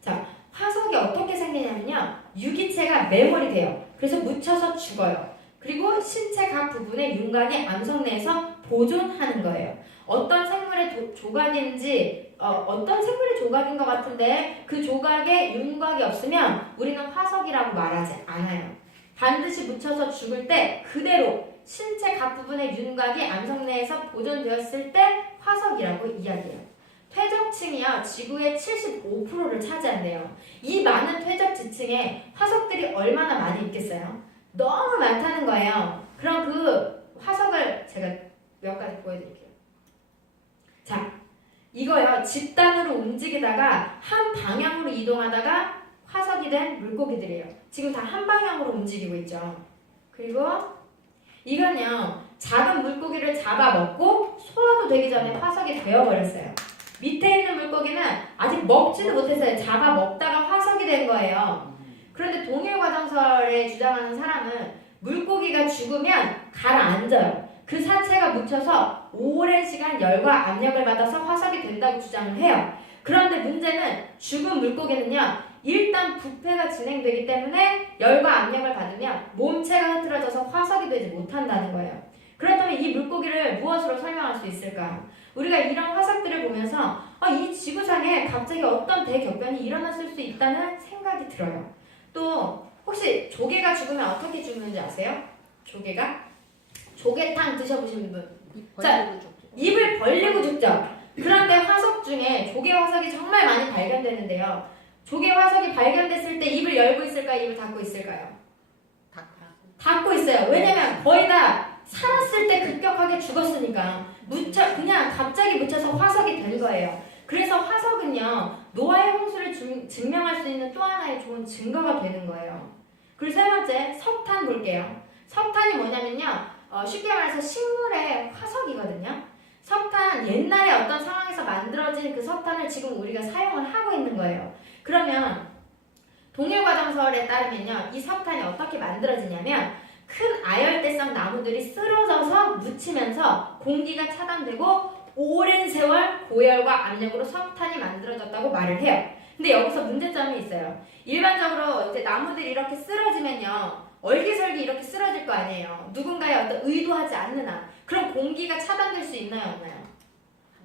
자, 화석이 어떻게 생기냐면요. 유기체가 매몰이 돼요. 그래서 묻혀서 죽어요. 그리고 신체 각 부분에 윤곽이 암석 내에서 보존하는 거예요. 어떤 생물의 조각인지 어떤 생물의 조각인 것 같은데 그 조각에 윤곽이 없으면 우리는 화석이라고 말하지 않아요. 반드시 묻혀서 죽을 때 그대로 신체 각 부분의 윤곽이 암석 내에서 보존되었을 때 화석이라고 이야기해요. 퇴적층이요 지구의 75%를 차지한대요. 이 많은 퇴적 지층에 화석들이 얼마나 많이 있겠어요? 너무 많다는 거예요. 그럼 그 화석을 제가 몇 가지 보여드릴게요. 자, 이거요 집단으로 움직이다가 한 방향으로 이동하다가 화석이 된 물고기들이에요. 지금 다 한 방향으로 움직이고 있죠. 그리고 이건요 작은 물고기를 잡아먹고 소화도 되기 전에 화석이 되어버렸어요. 밑에 있는 물고기는 아직 먹지도 못했어요. 잡아먹다가 화석이 된 거예요. 그런데 동일과정설에 주장하는 사람은 물고기가 죽으면 가라앉아요. 그 사체가 묻혀서 오랜 시간 열과 압력을 받아서 화석이 된다고 주장을 해요. 그런데 문제는 죽은 물고기는요 일단 부패가 진행되기 때문에 열과 압력을 받으면 몸체가 흐트러져서 화석이 되지 못한다는 거예요. 그렇다면 이 물고기를 무엇으로 설명할 수 있을까? 우리가 이런 화석들을 보면서 이 지구상에 갑자기 어떤 대격변이 일어났을 수 있다는 생각이 들어요. 또 혹시 조개가 죽으면 어떻게 죽는지 아세요? 조개탕 드셔보신 분? 자, 입을 벌리고 죽죠. 그런데 화석 중에 조개 화석이 정말 많이 발견되는데요. 조개 화석이 발견됐을 때 입을 열고 있을까요? 입을 닫고 있을까요? 닫고 있어요. 왜냐면 거의 다 살았을 때 급격하게 죽었으니까 그냥 갑자기 묻혀서 화석이 된 거예요. 그래서 화석은요 노아의 홍수를 증명할 수 있는 또 하나의 좋은 증거가 되는 거예요. 그리고 세 번째 석탄 볼게요. 석탄이 뭐냐면요 쉽게 말해서 식물의 화석이거든요. 석탄 옛날에 어떤 상황에서 만들어진 그 석탄을 지금 우리가 사용을 하고 있는 거예요. 그러면 동일과정설에 따르면요 이 석탄이 어떻게 만들어지냐면 큰 아열대성 나무들이 쓰러져서 묻히면서 공기가 차단되고 오랜 세월 고열과 압력으로 석탄이 만들어졌다고 말을 해요. 근데 여기서 문제점이 있어요. 일반적으로 이제 나무들이 이렇게 쓰러지면요 얼기설기 이렇게 쓰러질 거 아니에요. 누군가의 어떤 의도하지 않는 한. 그럼 공기가 차단될 수 있나요 없나요?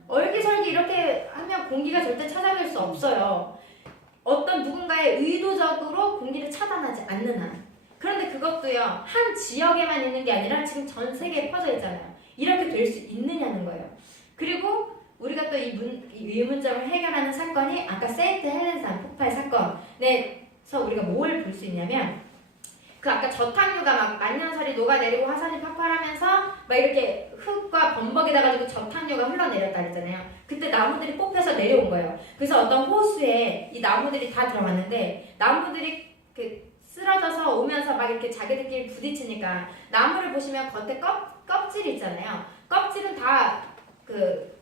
얼기설기 이렇게 하면 공기가 절대 차단될 수 없어요. 어떤 누군가의 의도적으로 공기를 차단하지 않는 한. 그런데 그것도요 한 지역에만 있는 게 아니라 지금 전 세계에 퍼져 있잖아요. 이렇게 될 수 있느냐는 거예요. 그리고 우리가 또 이 의문점을 해결하는 사건이 아까 세인트 헬렌산 폭발 사건에서 우리가 뭘 볼 수 있냐면 그 아까 저탄류가 막 만년설이 녹아내리고 화산이 폭발하면서 막 이렇게 흙과 범벅이 돼가지고 저탄류가 흘러내렸다 그랬잖아요. 그때 나무들이 뽑혀서 내려온 거예요. 그래서 어떤 호수에 이 나무들이 다 들어갔는데 나무들이 쓰러져서 오면서 막 이렇게 자기들끼리 부딪히니까 나무를 보시면 겉에 껍질이 있잖아요. 껍질은 다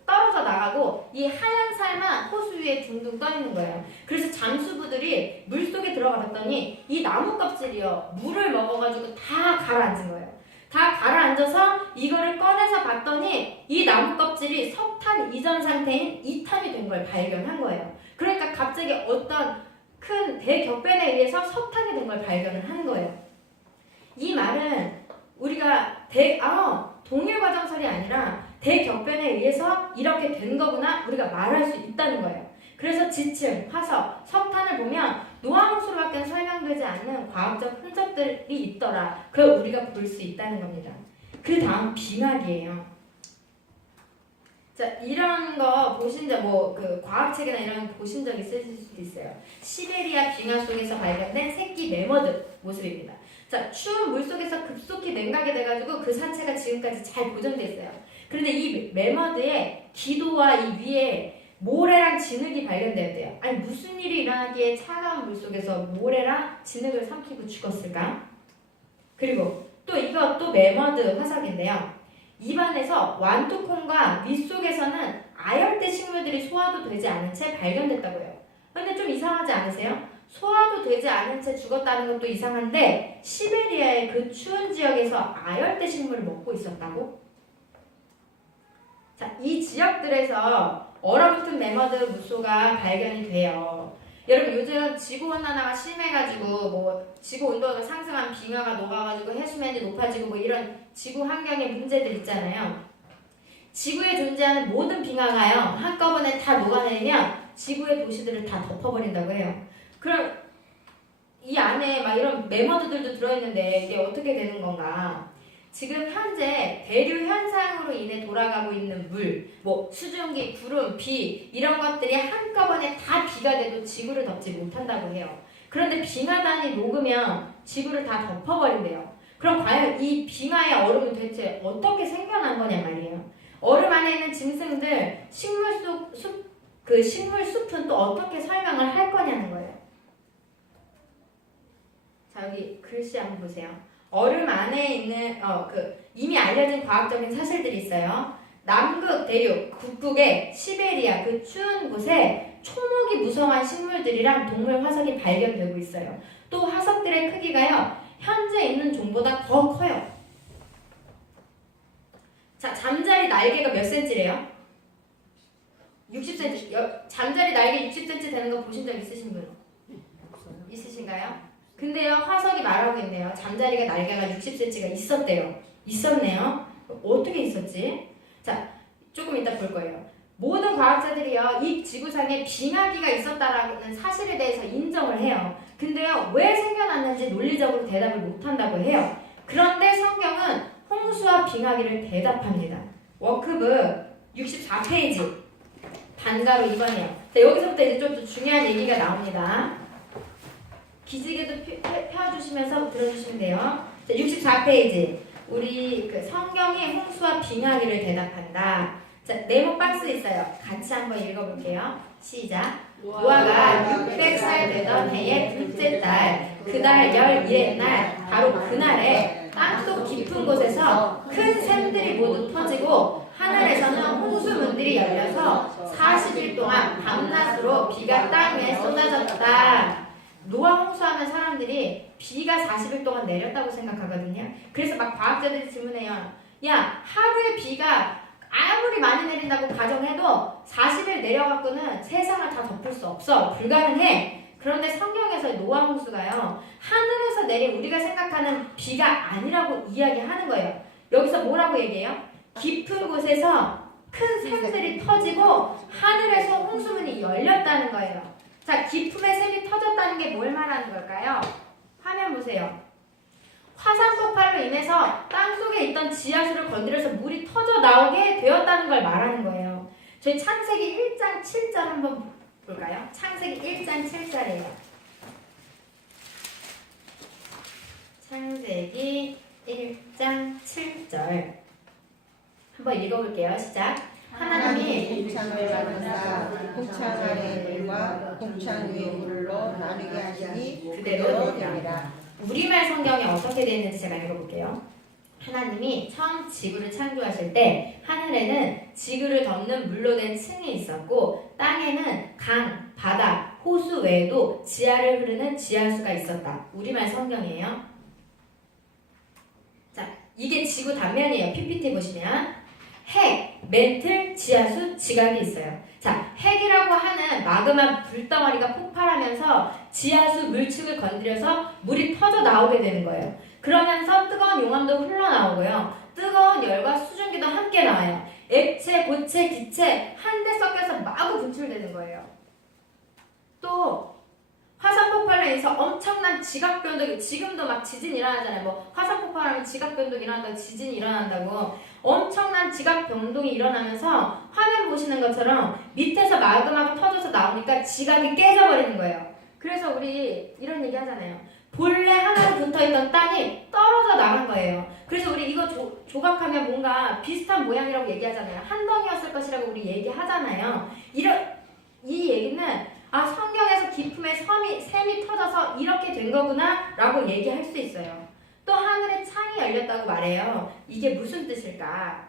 떨어져 나가고 이 하얀 살만 호수 위에 둥둥 떠 있는 거예요. 그래서 잠수부들이 물속에 들어가 봤더니 이 나무 껍질이요 물을 먹어가지고 다 가라앉은 거예요. 다 가라앉아서 이거를 꺼내서 봤더니 이 나무 껍질이 석탄 이전 상태인 이탄이 된 걸 발견한 거예요. 그러니까 갑자기 어떤 큰 대격변에 의해서 석탄이 된 걸 발견을 한 거예요. 이 말은 우리가 동일과정설이 아니라 대격변에 의해서 이렇게 된 거구나 우리가 말할 수 있다는 거예요. 그래서 지층, 화석, 석탄을 보면 노아홍수로밖에 설명되지 않는 과학적 흔적들이 있더라. 그걸 우리가 볼 수 있다는 겁니다. 그 다음 빙하기예요. 자, 이런 거 보신 적 과학책이나 이런 거 보신 적 있으실 수도 있어요. 시베리아 빙하 속에서 발견된 새끼 매머드 모습입니다. 자, 추운 물 속에서 급속히 냉각이 돼가지고 그 사체가 지금까지 잘 보존돼 있어요. 그런데 이 매머드의 기도와 이 위에 모래랑 진흙이 발견되었대요. 아니 무슨 일이 일어나기에 차가운 물 속에서 모래랑 진흙을 삼키고 죽었을까? 그리고 또 이것도 매머드 화석인데요. 입안에서 완두콩과 밑속에서는 아열대 식물들이 소화도 되지 않은 채 발견됐다고 해요. 근데 좀 이상하지 않으세요? 소화도 되지 않은 채 죽었다는 것도 이상한데 시베리아의 그 추운 지역에서 아열대 식물을 먹고 있었다고? 자, 이 지역들에서 얼어붙은 매머드 무소가 발견이 돼요. 여러분 요즘 지구온난화가 심해가지고 뭐 지구온도가 상승한 빙하가 녹아가지고 해수면이 높아지고 뭐 이런 지구 환경의 문제들 있잖아요. 지구에 존재하는 모든 빙하가요 한꺼번에 다 녹아내리면 지구의 도시들을 다 덮어버린다고 해요. 그럼 이 안에 막 이런 매머드들도 들어있는데 이게 어떻게 되는 건가? 지금 현재 대류 현상으로 인해 돌아가고 있는 물, 뭐 수증기, 구름, 비 이런 것들이 한꺼번에 다 비가 돼도 지구를 덮지 못한다고 해요. 그런데 빙하단이 녹으면 지구를 다 덮어버린대요. 그럼 과연 이 빙하의 얼음은 대체 어떻게 생겨난 거냐 말이에요. 얼음 안에 있는 짐승들, 식물 숲은 또 어떻게 설명을 할 거냐는 거예요. 자, 여기 글씨 한번 보세요. 얼음 안에 있는 이미 알려진 과학적인 사실들이 있어요. 남극 대륙, 북극의 시베리아 그 추운 곳에 초목이 무성한 식물들이랑 동물 화석이 발견되고 있어요. 또 화석들의 크기가요 현재 있는 종보다 더 커요. 자, 잠자리 날개가 몇 cm래요? 60cm. 잠자리 날개 60cm 되는 거 보신 적 있으신 분? 있으신가요? 근데요 화석이 말하고 있네요. 잠자리가 날개가 60cm가 있었대요. 있었네요. 어떻게 있었지? 자, 조금 이따 볼 거예요. 모든 과학자들이요 이 지구상에 빙하기가 있었다라는 사실에 대해서 인정을 해요. 근데요 왜 생겨났는지 논리적으로 대답을 못한다고 해요. 그런데 성경은 홍수와 빙하기를 대답합니다. 워크북 64페이지 단가로 2번이에요. 자, 여기서부터 이제 좀 더 중요한 얘기가 나옵니다. 기지개도 펴주시면서 들어주시면 돼요. 자, 64페이지. 우리 그 성경이 홍수와 빙하기를 대답한다. 자, 네모 박스 있어요. 같이 한번 읽어볼게요. 시작. 노아가 600살 되던 해의 둘째 달, 그달 11의 날, 바로 그날에 땅속 깊은 곳에서 큰 샘들이 모두 터지고 하늘에서는 홍수문들이 열려서 40일 동안 밤낮으로 비가 땅 위에 쏟아졌다. 노아 홍수하면 사람들이 비가 40일 동안 내렸다고 생각하거든요. 그래서 막 과학자들이 질문해요. 야, 하루에 비가 아무리 많이 내린다고 가정해도 40일 내려갖고는 세상을 다 덮을 수 없어. 불가능해. 그런데 성경에서 노아 홍수가요. 하늘에서 내린 우리가 생각하는 비가 아니라고 이야기하는 거예요. 여기서 뭐라고 얘기해요? 깊은 곳에서 큰 샘들이 터지고 하늘에서 홍수문이 열렸다는 거예요. 자, 깊음의 샘이 터졌다는 게 뭘 말하는 걸까요? 화면 보세요. 화산 폭발로 인해서 땅속에 있던 지하수를 건드려서 물이 터져 나오게 되었다는 걸 말하는 거예요. 저희 창세기 1장 7절 한번 볼까요? 창세기 1장 7절이에요. 창세기 1장 7절 한번 읽어볼게요. 시작. 하나님이 공창을 만드사 공창 안의 물과 공창 위의 물로 나누게 하시니 그대로 되리라. 우리말 성경에 어떻게 되어 있는지 제가 읽어볼게요. 하나님이 처음 지구를 창조하실 때 하늘에는 지구를 덮는 물로 된 층이 있었고 땅에는 강, 바다, 호수 외에도 지하를 흐르는 지하수가 있었다. 우리말 성경이에요. 자, 이게 지구 단면이에요. PPT 보시면 핵, 멘틀, 지하수, 지각이 있어요. 자, 핵이라고 하는 마그마 불덩어리가 폭발하면서 지하수 물층을 건드려서 물이 터져 나오게 되는 거예요. 그러면서 뜨거운 용암도 흘러나오고요. 뜨거운 열과 수증기도 함께 나와요. 액체, 고체, 기체 한데 섞여서 마구 분출되는 거예요. 또 화산 폭발로 인해서 엄청난 지각 변동이, 지금도 막 지진 일어나잖아요. 뭐 화산 폭발하면 지각 변동이 일어난다고, 지진이 일어난다고. 엄청난 지각 변동이 일어나면서 화면 보시는 것처럼 밑에서 마그마가 터져서 나오니까 지각이 깨져버리는 거예요. 그래서 우리 이런 얘기 하잖아요. 본래 하나로 붙어있던 땅이 떨어져 나간 거예요. 그래서 우리 이거 조각하면 뭔가 비슷한 모양이라고 얘기하잖아요. 한 덩이였을 것이라고 우리 얘기하잖아요. 이 얘기는 성경에서 깊음의 샘이 터져서 이렇게 된 거구나 라고 얘기할 수 있어요. 또 하늘에 빙하기가 열렸다고 말해요. 이게 무슨 뜻일까?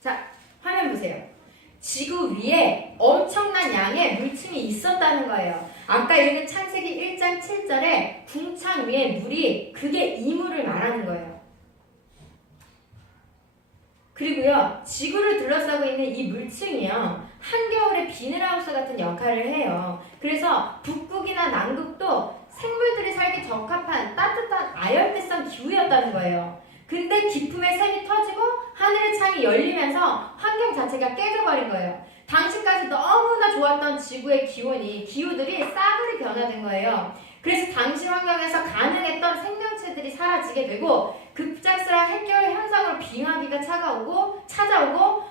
자, 화면 보세요. 지구 위에 엄청난 양의 물층이 있었다는 거예요. 아까 읽은 창세기 1장 7절에 궁창 위에 물이 그게 이물을 말하는 거예요. 그리고요, 지구를 둘러싸고 있는 이 물층이요, 한겨울에 비닐하우스 같은 역할을 해요. 그래서 북극이나 남극도 생물들이 살기 적합한 따뜻한 아열대성 기후였다는 거예요. 근데 기품의 샘이 터지고 하늘의 창이 열리면서 환경 자체가 깨져버린 거예요. 당시까지 너무나 좋았던 지구의 기후들이 싸그리 변화된 거예요. 그래서 당시 환경에서 가능했던 생명체들이 사라지게 되고 급작스러운 핵겨울 현상으로 빙하기가 찾아오고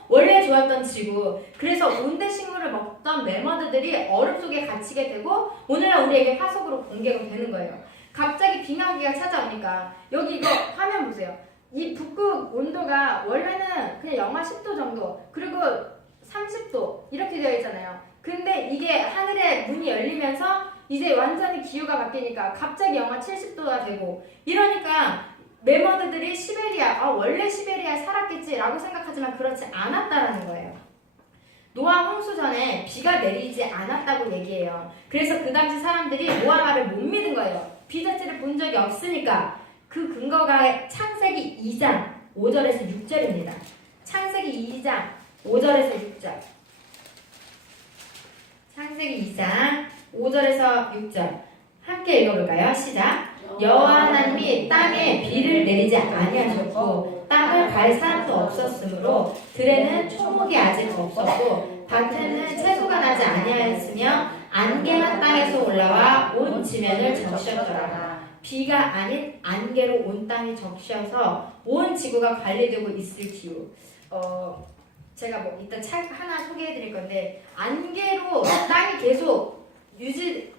원래 좋았던 지구, 그래서 온대 식물을 먹던 매머드들이 얼음 속에 갇히게 되고 오늘날 우리에게 화석으로 공개가 되는 거예요. 갑자기 빙하기가 찾아오니까 여기 이거 화면 보세요. 이 북극 온도가 원래는 그냥 영하 10도 정도, 그리고 30도 이렇게 되어 있잖아요. 근데 이게 하늘에 문이 열리면서 이제 완전히 기후가 바뀌니까 갑자기 영하 70도가 되고, 이러니까 매머드들이 원래 시베리아에 살았겠지라고 생각하지만 그렇지 않았다라는 거예요. 노아 홍수 전에 비가 내리지 않았다고 얘기해요. 그래서 그 당시 사람들이 노아 말을 못 믿은 거예요. 비 자체를 본 적이 없으니까. 그 근거가 창세기 2장 5절에서 6절입니다. 창세기 2장 5절에서 6절. 창세기 2장 5절에서 6절. 함께 읽어볼까요? 시작. 여호와 하나님이 땅에 비를 내리지 아니하셨고 땅을 갈 사람도 없었으므로 들에는 초목이 아직 없었고 밭에는 채소가 나지 아니하였으며 안개가 땅에서 올라와 온 지면을 적셨더라. 비가 아닌 안개로 온 땅이 적셔서 온 지구가 관리되고 있을 기후. 제가 뭐 이따 책 하나 소개해 드릴 건데, 안개로 땅이 계속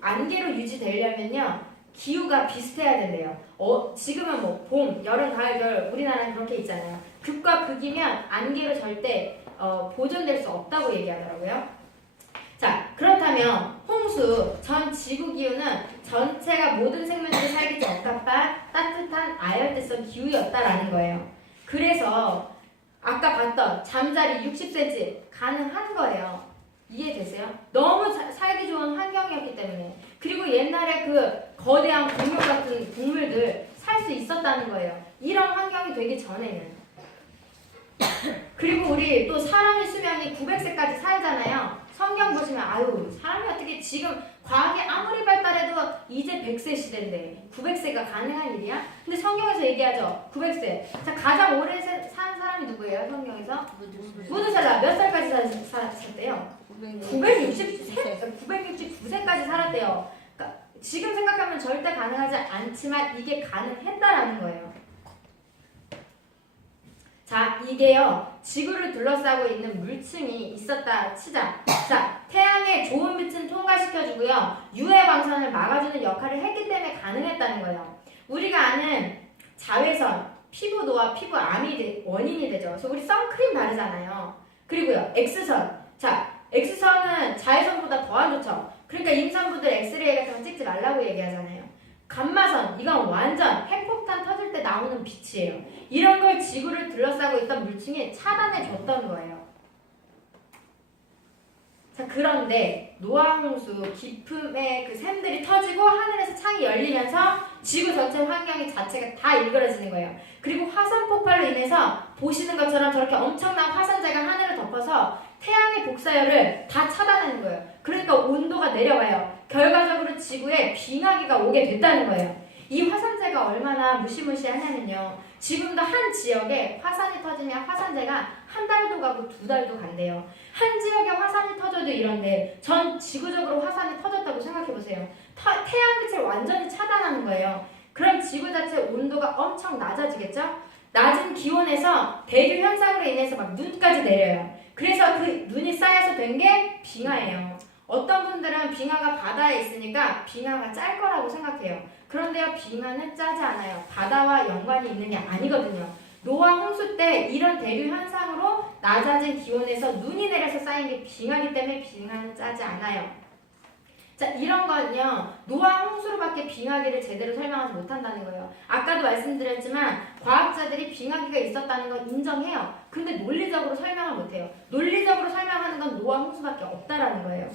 안개로 유지되려면요, 기후가 비슷해야 된대요. 지금은 뭐 봄, 여름, 가을, 겨울 우리나라는 그렇게 있잖아요. 극과 극이면 안개로 절대 보존될 수 없다고 얘기하더라고요. 자, 그렇다면 홍수, 전 지구 기후는 전체가 모든 생명들이 살기 적합한 따뜻한 아열대성 기후였다라는 거예요. 그래서 아까 봤던 잠자리 60cm 가능한 거예요. 이해되세요? 너무 살기 좋은 환경이었기 때문에. 그리고 옛날에 그 거대한 공룡 같은 동물들 살 수 있었다는 거예요. 이런 환경이 되기 전에는. 그리고 우리 또 사람의 수명이 900세까지 살잖아요. 성경 보시면 사람이 어떻게 지금 과학이 아무리 발달해도 이제 100세 시대인데 900세가 가능한 일이야? 근데 성경에서 얘기하죠. 900세. 자, 가장 오래 산 사람이 누구예요? 성경에서? 무드살라. 몇 살까지 살았대요? 969세까지 살았대요. 그러니까 지금 생각하면 절대 가능하지 않지만 이게 가능했다라는 거예요. 자, 이게요, 지구를 둘러싸고 있는 물층이 있었다 치자. 자, 태양의 좋은 빛은 통과시켜주고요, 유해 광선을 막아주는 역할을 했기 때문에 가능했다는 거예요. 우리가 아는 자외선, 피부 노화, 피부 암이 원인이 되죠. 그래서 우리 선크림 바르잖아요. 그리고요, X선. 자, X선은 자외선보다 더 안 좋죠. 그러니까 임산부들 엑스레이 같은 거 찍지 말라고 얘기하잖아요. 감마선, 이건 완전 핵폭탄 터질 때 나오는 빛이에요. 이런 걸 지구를 둘러싸고 있던 물층이 차단해 줬던 거예요. 자, 그런데 노아 홍수 기품의 그 샘들이 터지고 하늘에서 창이 열리면서 지구 전체 환경이 자체가 다 일그러지는 거예요. 그리고 화산 폭발로 인해서 보시는 것처럼 저렇게 엄청난 화산재가 하늘을 덮어서 태양의 복사열을 다 차단하는 거예요. 그러니까 온도가 내려가요. 결과적으로 지구에 빙하기가 오게 됐다는 거예요. 이 화산재가 얼마나 무시무시하냐면요, 지금도 한 지역에 화산이 터지면 화산재가 한 달도 가고 2달도 간대요. 한 지역에 화산이 터져도 이런데 전 지구적으로 화산이 터졌다고 생각해보세요. 태양빛을 완전히 차단하는 거예요. 그럼 지구 자체 온도가 엄청 낮아지겠죠? 낮은 기온에서 대류 현상으로 인해서 막 눈까지 내려요. 그래서 그 눈이 쌓여서 된 게 빙하예요. 어떤 분들은 빙하가 바다에 있으니까 빙하가 짤 거라고 생각해요. 그런데요, 빙하는 짜지 않아요. 바다와 연관이 있는 게 아니거든요. 노아 홍수 때 이런 대류 현상으로 낮아진 기온에서 눈이 내려서 쌓인 게 빙하기 때문에 빙하는 짜지 않아요. 자, 이런 건요, 노아 홍수로밖에 빙하기를 제대로 설명하지 못한다는 거예요. 아까도 말씀드렸지만 과학자들이 빙하기가 있었다는 건 인정해요. 근데 논리적으로 설명을 못해요. 논리적으로 설명하는 건 노아 홍수밖에 없다라는 거예요.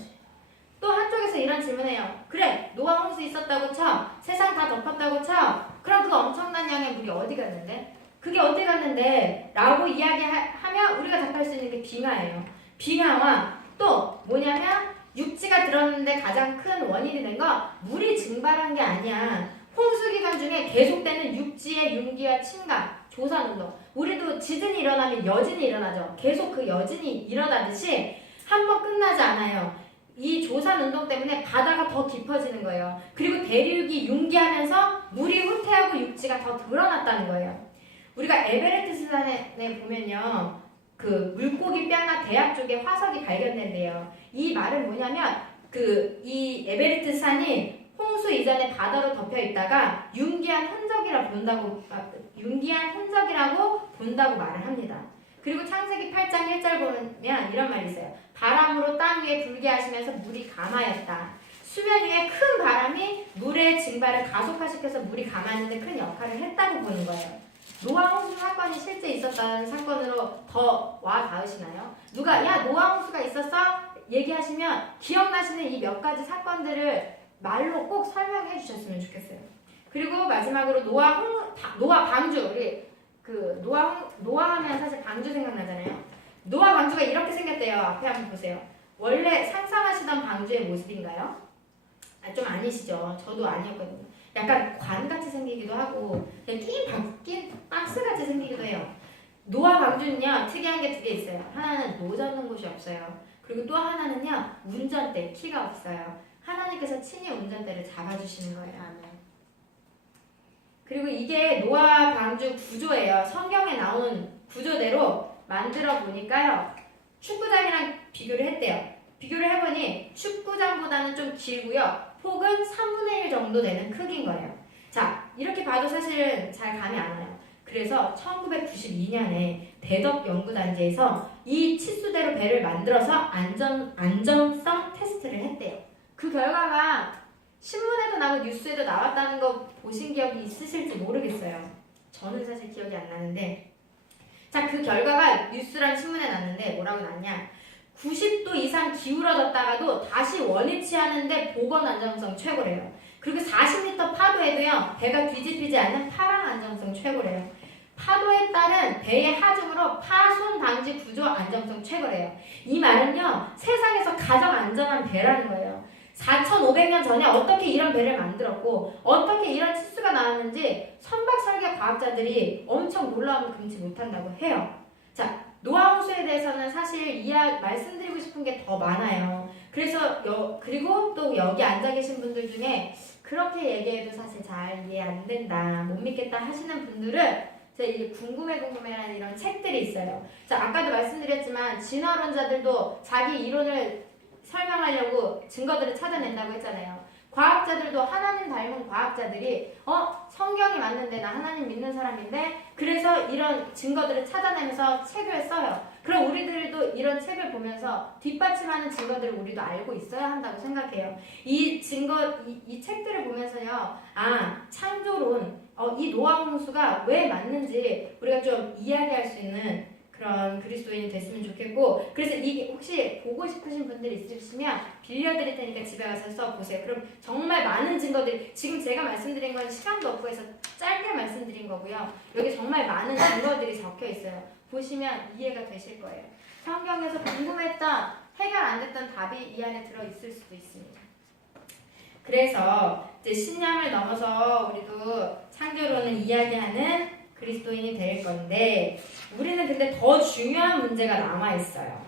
또 한쪽에서 이런 질문해요. 그래, 노아 홍수 있었다고 쳐. 세상 다 덮었다고 쳐. 그럼 그 엄청난 양의 물이 어디 갔는데? 그게 어디 갔는데? 라고 이야기하면 우리가 답할 수 있는 게 빙하예요. 빙하와 또 뭐냐면 육지가 들었는데 가장 큰 원인이 된 건 물이 증발한 게 아니야. 홍수 기간 중에 계속되는 육지의 융기와 침각, 조산운동. 우리도 지진이 일어나면 여진이 일어나죠. 계속 그 여진이 일어나듯이 한 번 끝나지 않아요. 이 조산운동 때문에 바다가 더 깊어지는 거예요. 그리고 대륙이 융기하면서 물이 후퇴하고 육지가 더 드러났다는 거예요. 우리가 에베레스트 산에 보면요, 그 물고기 뼈나 대합 쪽에 화석이 발견된대요. 이 말은 뭐냐면 이 에베레스트 산이 홍수 이전에 바다로 덮여 있다가 융기한 흔적이라고 본다고 말을 합니다. 그리고 창세기 8장 1절 보면 이런 말이 있어요. 바람으로 땅 위에 불게 하시면서 물이 감하였다. 수면 위에 큰 바람이 물의 증발을 가속화시켜서 물이 감하는데 큰 역할을 했다고 보는 거예요. 노아 홍수 사건이 실제 있었다는 사건으로 더 와 닿으시나요? 누가 야 노아 홍수가 있었어? 얘기하시면 기억나시는 이 몇 가지 사건들을 말로 꼭 설명해 주셨으면 좋겠어요. 그리고 마지막으로 노아 방주. 우리 노아 하면 사실 방주 생각나잖아요. 노아 방주가 이렇게 생겼대요. 앞에 한번 보세요. 원래 상상하시던 방주의 모습인가요? 좀 아니시죠? 저도 아니었거든요. 약간 관같이 생기기도 하고 그냥 낀 박스같이 생기기도 해요. 노아 방주는요, 특이한 게 2개 있어요. 하나는 노 젓는 곳이 없어요. 그리고 또 하나는요, 운전대 키가 없어요. 하나님께서 친히 운전대를 잡아주시는 거예요. 그리고 이게 노아 방주 구조예요. 성경에 나온 구조대로 만들어 보니까요, 축구장이랑 비교를 했대요. 비교를 해보니 축구장보다는 좀 길고요, 폭은 3분의 1 정도 되는 크기인 거예요. 자, 이렇게 봐도 사실은 잘 감이 안 와요. 그래서 1992년에 대덕 연구단지에서 이 치수대로 배를 만들어서 안전성 테스트를 했대요. 그 결과가 신문에도 나고 뉴스에도 나왔다는 거 보신 기억이 있으실지 모르겠어요. 저는 사실 기억이 안 나는데, 자, 그 결과가 뉴스랑 신문에 났는데 뭐라고 났냐? 90도 이상 기울어졌다가도 다시 원위치 하는데 보건 안정성 최고래요. 그리고 40m 파도에도요, 배가 뒤집히지 않는 파랑 안정성 최고래요. 파도에 따른 배의 하중으로 파손 방지 구조 안정성 최고래요. 이 말은요, 세상에서 가장 안전한 배라는 거예요. 4,500년 전에 어떻게 이런 배를 만들었고 어떻게 이런 치수가 나왔는지 선박 설계 과학자들이 엄청 놀라움을 금치 못한다고 해요. 자, 노아 홍수에 대해서는 사실 말씀드리고 싶은 게 더 많아요. 그래서 그리고 또 여기 앉아 계신 분들 중에 그렇게 얘기해도 사실 잘 이해 안 된다, 못 믿겠다 하시는 분들은 이 궁금해라는 이런 책들이 있어요. 자, 아까도 말씀드렸지만 진화론자들도 자기 이론을 설명하려고 증거들을 찾아낸다고 했잖아요. 과학자들도 하나님 닮은 과학자들이 성경이 맞는데 나 하나님 믿는 사람인데 그래서 이런 증거들을 찾아내면서 책을 써요. 그럼 우리들도 이런 책을 보면서 뒷받침하는 증거들을 우리도 알고 있어야 한다고 생각해요. 이 책들을 보면서요, 창조론, 이 노아 홍수가 왜 맞는지 우리가 좀 이야기할 수 있는 그런 그리스도인이 됐으면 좋겠고, 그래서 이게 혹시 보고 싶으신 분들이 있으시면 빌려드릴 테니까 집에 가서 써보세요. 그럼 정말 많은 증거들이, 지금 제가 말씀드린 건 시간도 없고 해서 짧게 말씀드린 거고요. 여기 정말 많은 증거들이 적혀 있어요. 보시면 이해가 되실 거예요. 성경에서 궁금했던, 해결 안 됐던 답이 이 안에 들어있을 수도 있습니다. 그래서 이제 신약을 넘어서 우리도 창조론을 이야기하는 그리스도인이 될 건데, 우리는 근데 더 중요한 문제가 남아있어요.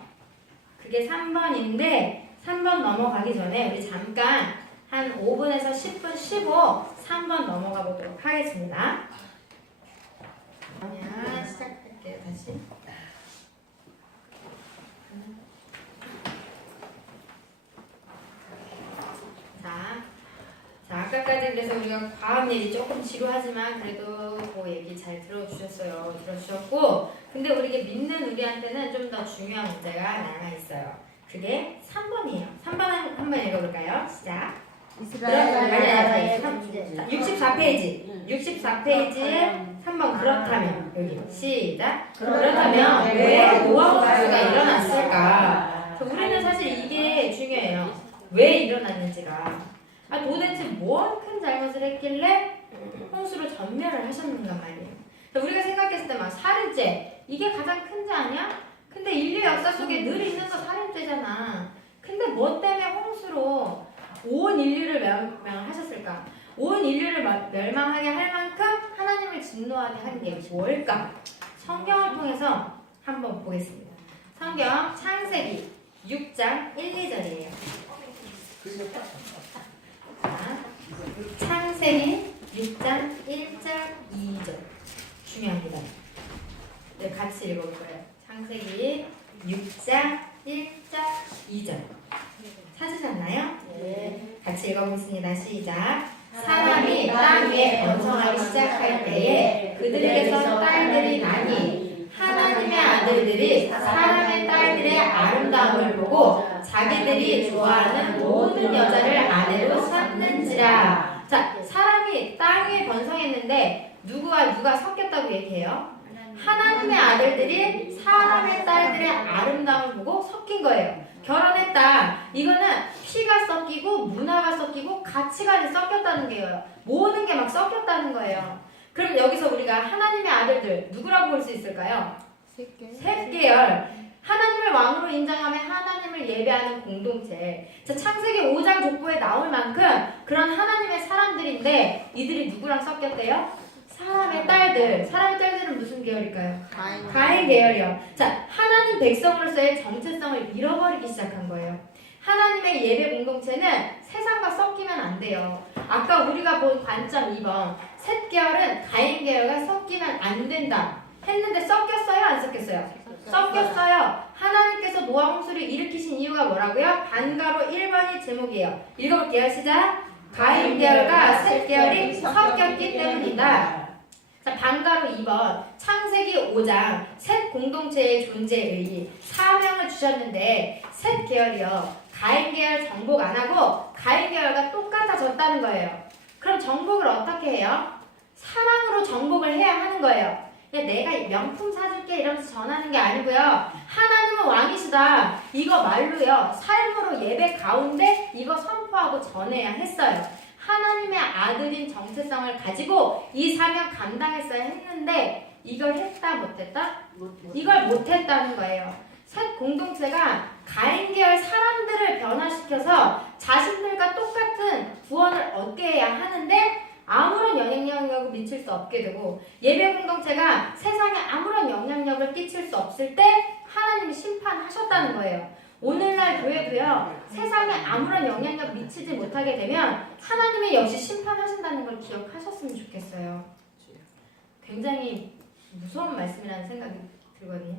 그게 3번인데 3번 넘어가기 전에 우리 잠깐 한 5분에서 10분 쉬고 3번 넘어가 보도록 하겠습니다. 그러면 시작할게요. 다시. 자, 아까까지 그래서 우리가 과학 얘기 조금 지루하지만 그래도 그 얘기 잘 들어주셨고, 근데 우리가 믿는 우리한테는 좀 더 중요한 문제가 남아있어요. 그게 3번이에요. 3번 한번 읽어볼까요? 시작. 이스라엘 나라의 존재. 64페이지. 64페이지에 3번 그렇다면 여기 시작. 그렇다면 왜 노아 홍수가 일어났을까? 우리는 사실 이게 중요해요. 왜 일어났는지가. 도대체 뭔 큰 잘못을 했길래 홍수로 전멸을 하셨는가 말이에요. 우리가 생각했을 때 막 살인죄 이게 가장 큰 죄 아니야? 근데 인류 역사 속에 늘 있는 거 살인죄잖아. 근데 뭐 때문에 홍수로 온 인류를 멸망하셨을까? 온 인류를 멸망하게 할 만큼 하나님을 진노하게 한 게 뭘까? 성경을 통해서 한번 보겠습니다. 성경 창세기 6장 1, 2절이에요. 창세기 6장 1절 2절 중요합니다. 네, 같이 읽어볼 거예요. 창세기 6장 1절 2절 찾으셨나요? 네. 같이 읽어보겠습니다. 시작. 사람이 땅 위에 번성하기 시작할 때에 그들에게서 딸들이 나니 하나님의 아들들이 사람의 딸들의 아름다움을 보고 자기들이 좋아하는 모든 여자를 아내로 삼는지라. 자, 사람이 땅 위에 번성했는데 누구와 누가 섞였다고 얘기해요? 하나님의 아들들이 사람의 딸들의 아름다움을 보고 섞인 거예요. 결혼했다. 이거는 피가 섞이고 문화가 섞이고 가치관이 섞였다는 거예요. 모든 게 막 섞였다는 거예요. 그럼 여기서 우리가 하나님의 아들들 누구라고 볼 수 있을까요? 셋계열. 하나님을 왕으로 인정하며 하나님을 예배하는 공동체. 자, 창세기 5장 족보에 나올 만큼 그런 하나님의 사람들인데 이들이 누구랑 섞였대요? 사람의 딸들. 사람의 딸들은 무슨 계열일까요? 가인 계열이요. 자, 하나님 백성으로서의 정체성을 잃어버리기 시작한 거예요. 하나님의 예배 공동체는 세상과 섞이면 안 돼요. 아까 우리가 본 관점 2번 셋 계열은 가인 계열과 섞이면 안 된다 했는데 섞였어요? 안 섞였어요? 섞였어요. 하나님께서 노아 홍수를 일으키신 이유가 뭐라고요? 반가로 1번이 제목이에요. 읽어볼게요. 시작. 가인 계열과 셋 계열이 섞였기 때문이다. 자, 반가로 2번 창세기 5장 셋 공동체의 존재의 사명을 주셨는데 셋 계열이요. 가인 계열 정복 안 하고 가인 계열과 똑같아졌다는 거예요. 그럼 정복을 어떻게 해요? 사랑으로 정복을 해야 하는 거예요. 야, 내가 명품 사줄게 이러면서 전하는 게 아니고요. 하나님은 왕이시다. 이거 말로요. 삶으로 예배 가운데 이거 선포하고 전해야 했어요. 하나님의 아들인 정체성을 가지고 이 사명 감당했어야 했는데 이걸 했다 못했다? 이걸 못했다는 거예요. 셋 공동체가 가인 계열 사람들을 변화시켜서 자신들과 똑같은 구원을 얻게 해야 하는데 아무런 영향력을 미칠 수 없게 되고 예배 공동체가 세상에 아무런 영향력을 끼칠 수 없을 때 하나님이 심판하셨다는 거예요. 오늘날 교회도요. 세상에 아무런 영향력 미치지 못하게 되면 하나님이 역시 심판하신다는 걸 기억하셨으면 좋겠어요. 굉장히 무서운 말씀이라는 생각이 들거든요.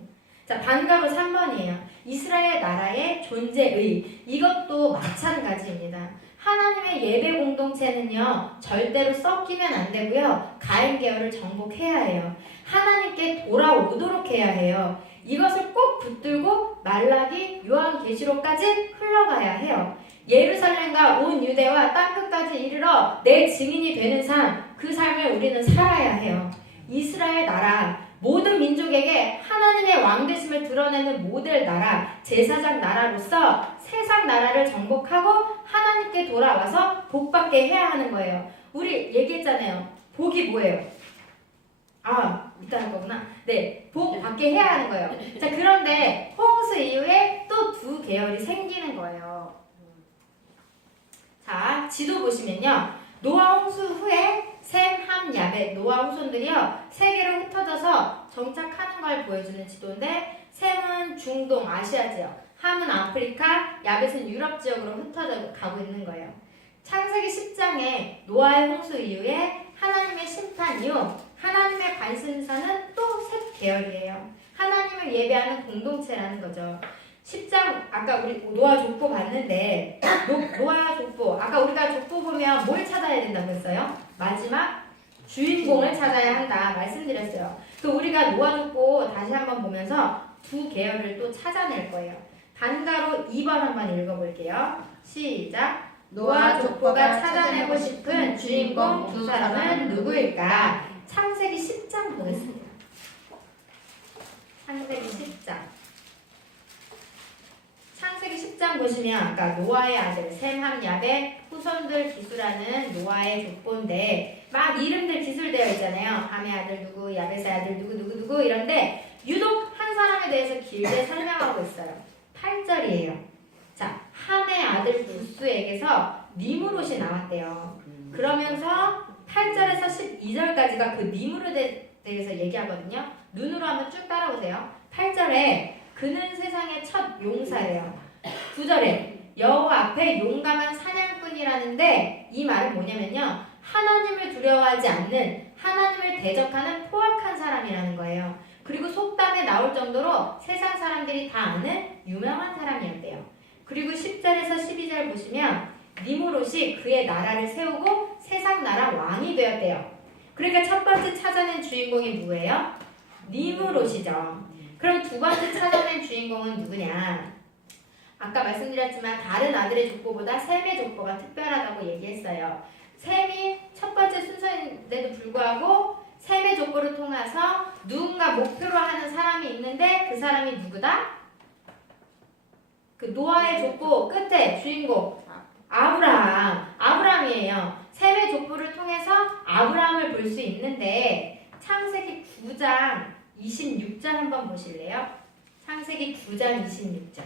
자, 반가로 3번이에요. 이스라엘 나라의 존재의. 이것도 마찬가지입니다. 하나님의 예배 공동체는요. 절대로 섞이면 안 되고요. 가인 계열을 정복해야 해요. 하나님께 돌아오도록 해야 해요. 이것을 꼭 붙들고 말라기, 요한계시록까지 흘러가야 해요. 예루살렘과 온 유대와 땅끝까지 이르러 내 증인이 되는 삶, 그 삶을 우리는 살아야 해요. 이스라엘 나라, 모든 민족에게 하나님의 왕되심을 드러내는 모델 나라, 제사장 나라로서 세상 나라를 정복하고 하나님께 돌아와서 복받게 해야 하는 거예요. 우리 얘기했잖아요. 복이 뭐예요? 이따 할 거구나. 네, 복 받게 해야 하는 거예요. 자, 그런데 홍수 이후에 또 두 계열이 생기는 거예요. 자, 지도 보시면요. 노아 홍수 후에 셈, 함, 야벳, 노아 후손들이요. 세계로 흩어져서 정착하는 걸 보여주는 지도인데 셈은 중동, 아시아 지역, 함은 아프리카, 야벳은 유럽 지역으로 흩어져 가고 있는 거예요. 창세기 10장에 노아의 홍수 이후에 하나님의 심판 이후 하나님의 관심사는 또 셋 계열이에요. 하나님을 예배하는 공동체라는 거죠. 10장 아까 우리 노아 족보 봤는데 노아 족보 아까 우리가 족보 보면 뭘 찾아야 된다고 했어요? 마지막 주인공을 찾아야 한다 말씀드렸어요. 또 우리가 노아 족보 다시 한번 보면서 두 계열을 또 찾아낼 거예요. 단가로 2번 한번 읽어볼게요. 시작. 노아 족보가 찾아내고 싶은 주인공 두 사람은 누구일까? 창세기 10장 보겠습니다. 창세기 10장. 창세기 10장 보시면 아까 노아의 아들 셈, 함, 야벳 후손들 기술하는 노아의 족보인데 막 이름들 기술되어 있잖아요. 함의 아들 누구, 야벳의 아들 누구 이런데 유독 한 사람에 대해서 길게 설명하고 있어요. 8절이에요. 자, 함의 아들 부스에게서 니무롯이 나왔대요. 그러면서 8절에서 12절까지가 그 니무롯에 대해서 얘기하거든요. 눈으로 한번 쭉 따라오세요. 8절에 그는 세상의 첫 용사예요. 9절에 여호와 앞에 용감한 사냥꾼이라는데 이 말은 뭐냐면요. 하나님을 두려워하지 않는 하나님을 대적하는 포악한 사람이라는 거예요. 그리고 속담에 나올 정도로 세상 사람들이 다 아는 유명한 사람이었대요. 그리고 10절에서 12절 보시면 니무롯이 그의 나라를 세우고 세상 나라 왕이 되었대요. 그러니까 첫 번째 찾아낸 주인공이 누구예요? 니무롯이죠. 그럼 두 번째 찾아낸 주인공은 누구냐? 아까 말씀드렸지만 다른 아들의 족보보다 셈의 족보가 특별하다고 얘기했어요. 셈이 첫 번째 순서인데도 불구하고 셈의 족보를 통해서 누군가 목표로 하는 사람이 있는데 그 사람이 누구다? 그 노아의 족보 끝에 주인공 아브라함이에요. 셈의 족보를 통해서 아브라함을 볼 수 있는데 창세기 9장 26절 한번 보실래요? 창세기 9장 26절.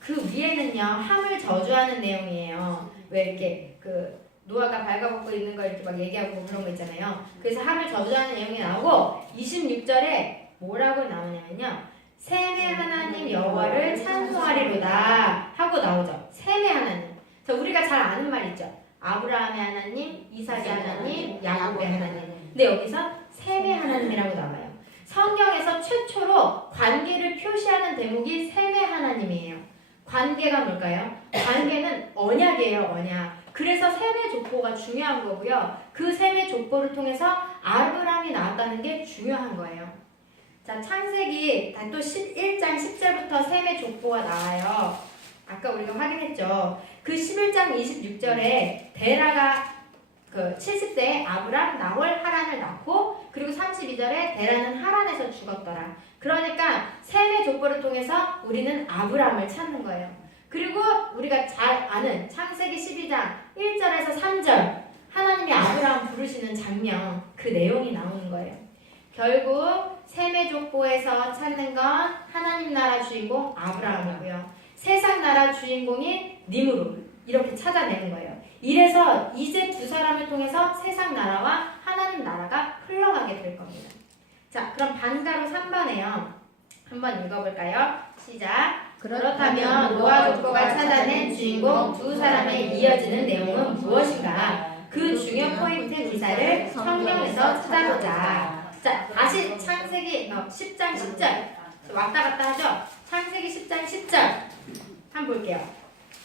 그 위에는요 함을 저주하는 내용이에요. 왜 이렇게 그 노아가 발가벗고 있는 걸 이렇게 막 얘기하고 그런 거 있잖아요. 그래서 함을 저주하는 내용이 나오고 26절에 뭐라고 나오냐면요. 셈의 하나님 여호와를 찬송하리로다 하고 나오죠. 셈의 하나님. 자, 우리가 잘 아는 말 있죠. 아브라함의 하나님, 이삭의 하나님, 야곱의 하나님. 근데 여기서 셈의 하나님이라고 나와요. 성경에서 최초로 관계를 표시하는 대목이 셈의 하나님이에요. 관계가 뭘까요? 관계는 언약이에요, 언약. 그래서 셈의 족보가 중요한 거고요. 그 셈의 족보를 통해서 아브라함이 나왔다는 게 중요한 거예요. 자, 창세기 또 11장 10절부터 셈의 족보가 나와요. 아까 우리가 확인했죠. 그 11장 26절에 데라가 그 70세에 아브람, 나홀, 하란을 낳고 그리고 32절에 데라는 하란에서 죽었더라. 그러니까 셈의 족보를 통해서 우리는 아브람을 찾는 거예요. 그리고 우리가 잘 아는 창세기 12장 1절에서 3절 하나님이 아브람 부르시는 장면 그 내용이 나오는 거예요. 결국 셈의 족보에서 찾는 건 하나님 나라 주인공 아브라함이고요. 세상 나라 주인공인 니므롯 이렇게 찾아내는 거예요. 이래서 이제 두 사람을 통해서 세상 나라와 하나님 나라가 흘러가게 될 겁니다. 자, 그럼 반가로 3번에요. 한번 읽어볼까요? 시작. 그렇다면 노아 족보가 찾아낸 주인공 두 사람에 이어지는 내용은 무엇인가? 그 중요 포인트 기사를 성경에서 찾아보자. 자, 다시 창세기 10장 10절 왔다 갔다 하죠? 창세기 10장 10절 한번 볼게요.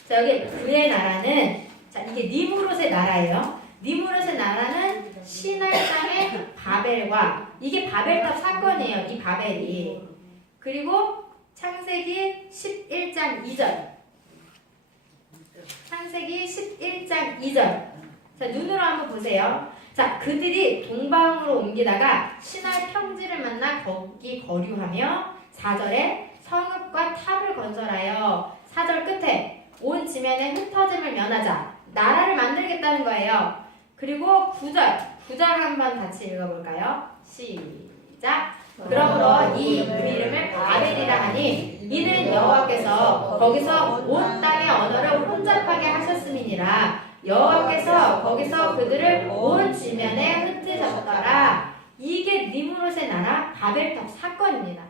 자, 여기 그의 나라는 자, 이게 니무롯의 나라예요. 니무롯의 나라는 시날 땅의 바벨과 이게 바벨탑 사건이에요. 이 바벨이. 그리고 창세기 11장 2절. 창세기 11장 2절. 자, 눈으로 한번 보세요. 자, 그들이 동방으로 옮기다가 시날 평지를 만나 거기 거류하며 4절에 성읍과 탑을 건설하여 4절 끝에 온 지면에 흩어짐을 면하자 나라를 만들겠다는 거예요. 그리고 9절 한번 같이 읽어볼까요? 시작. 그러므로 이 이름을 바벨이라 하니 이는 여호와께서 거기서 온 땅의 언어를 혼잡하게 하셨음이니라. 여호와께서 거기서 그들을 온 지면에 흩으셨더라. 이게 니무롯의 나라 바벨탑 사건입니다.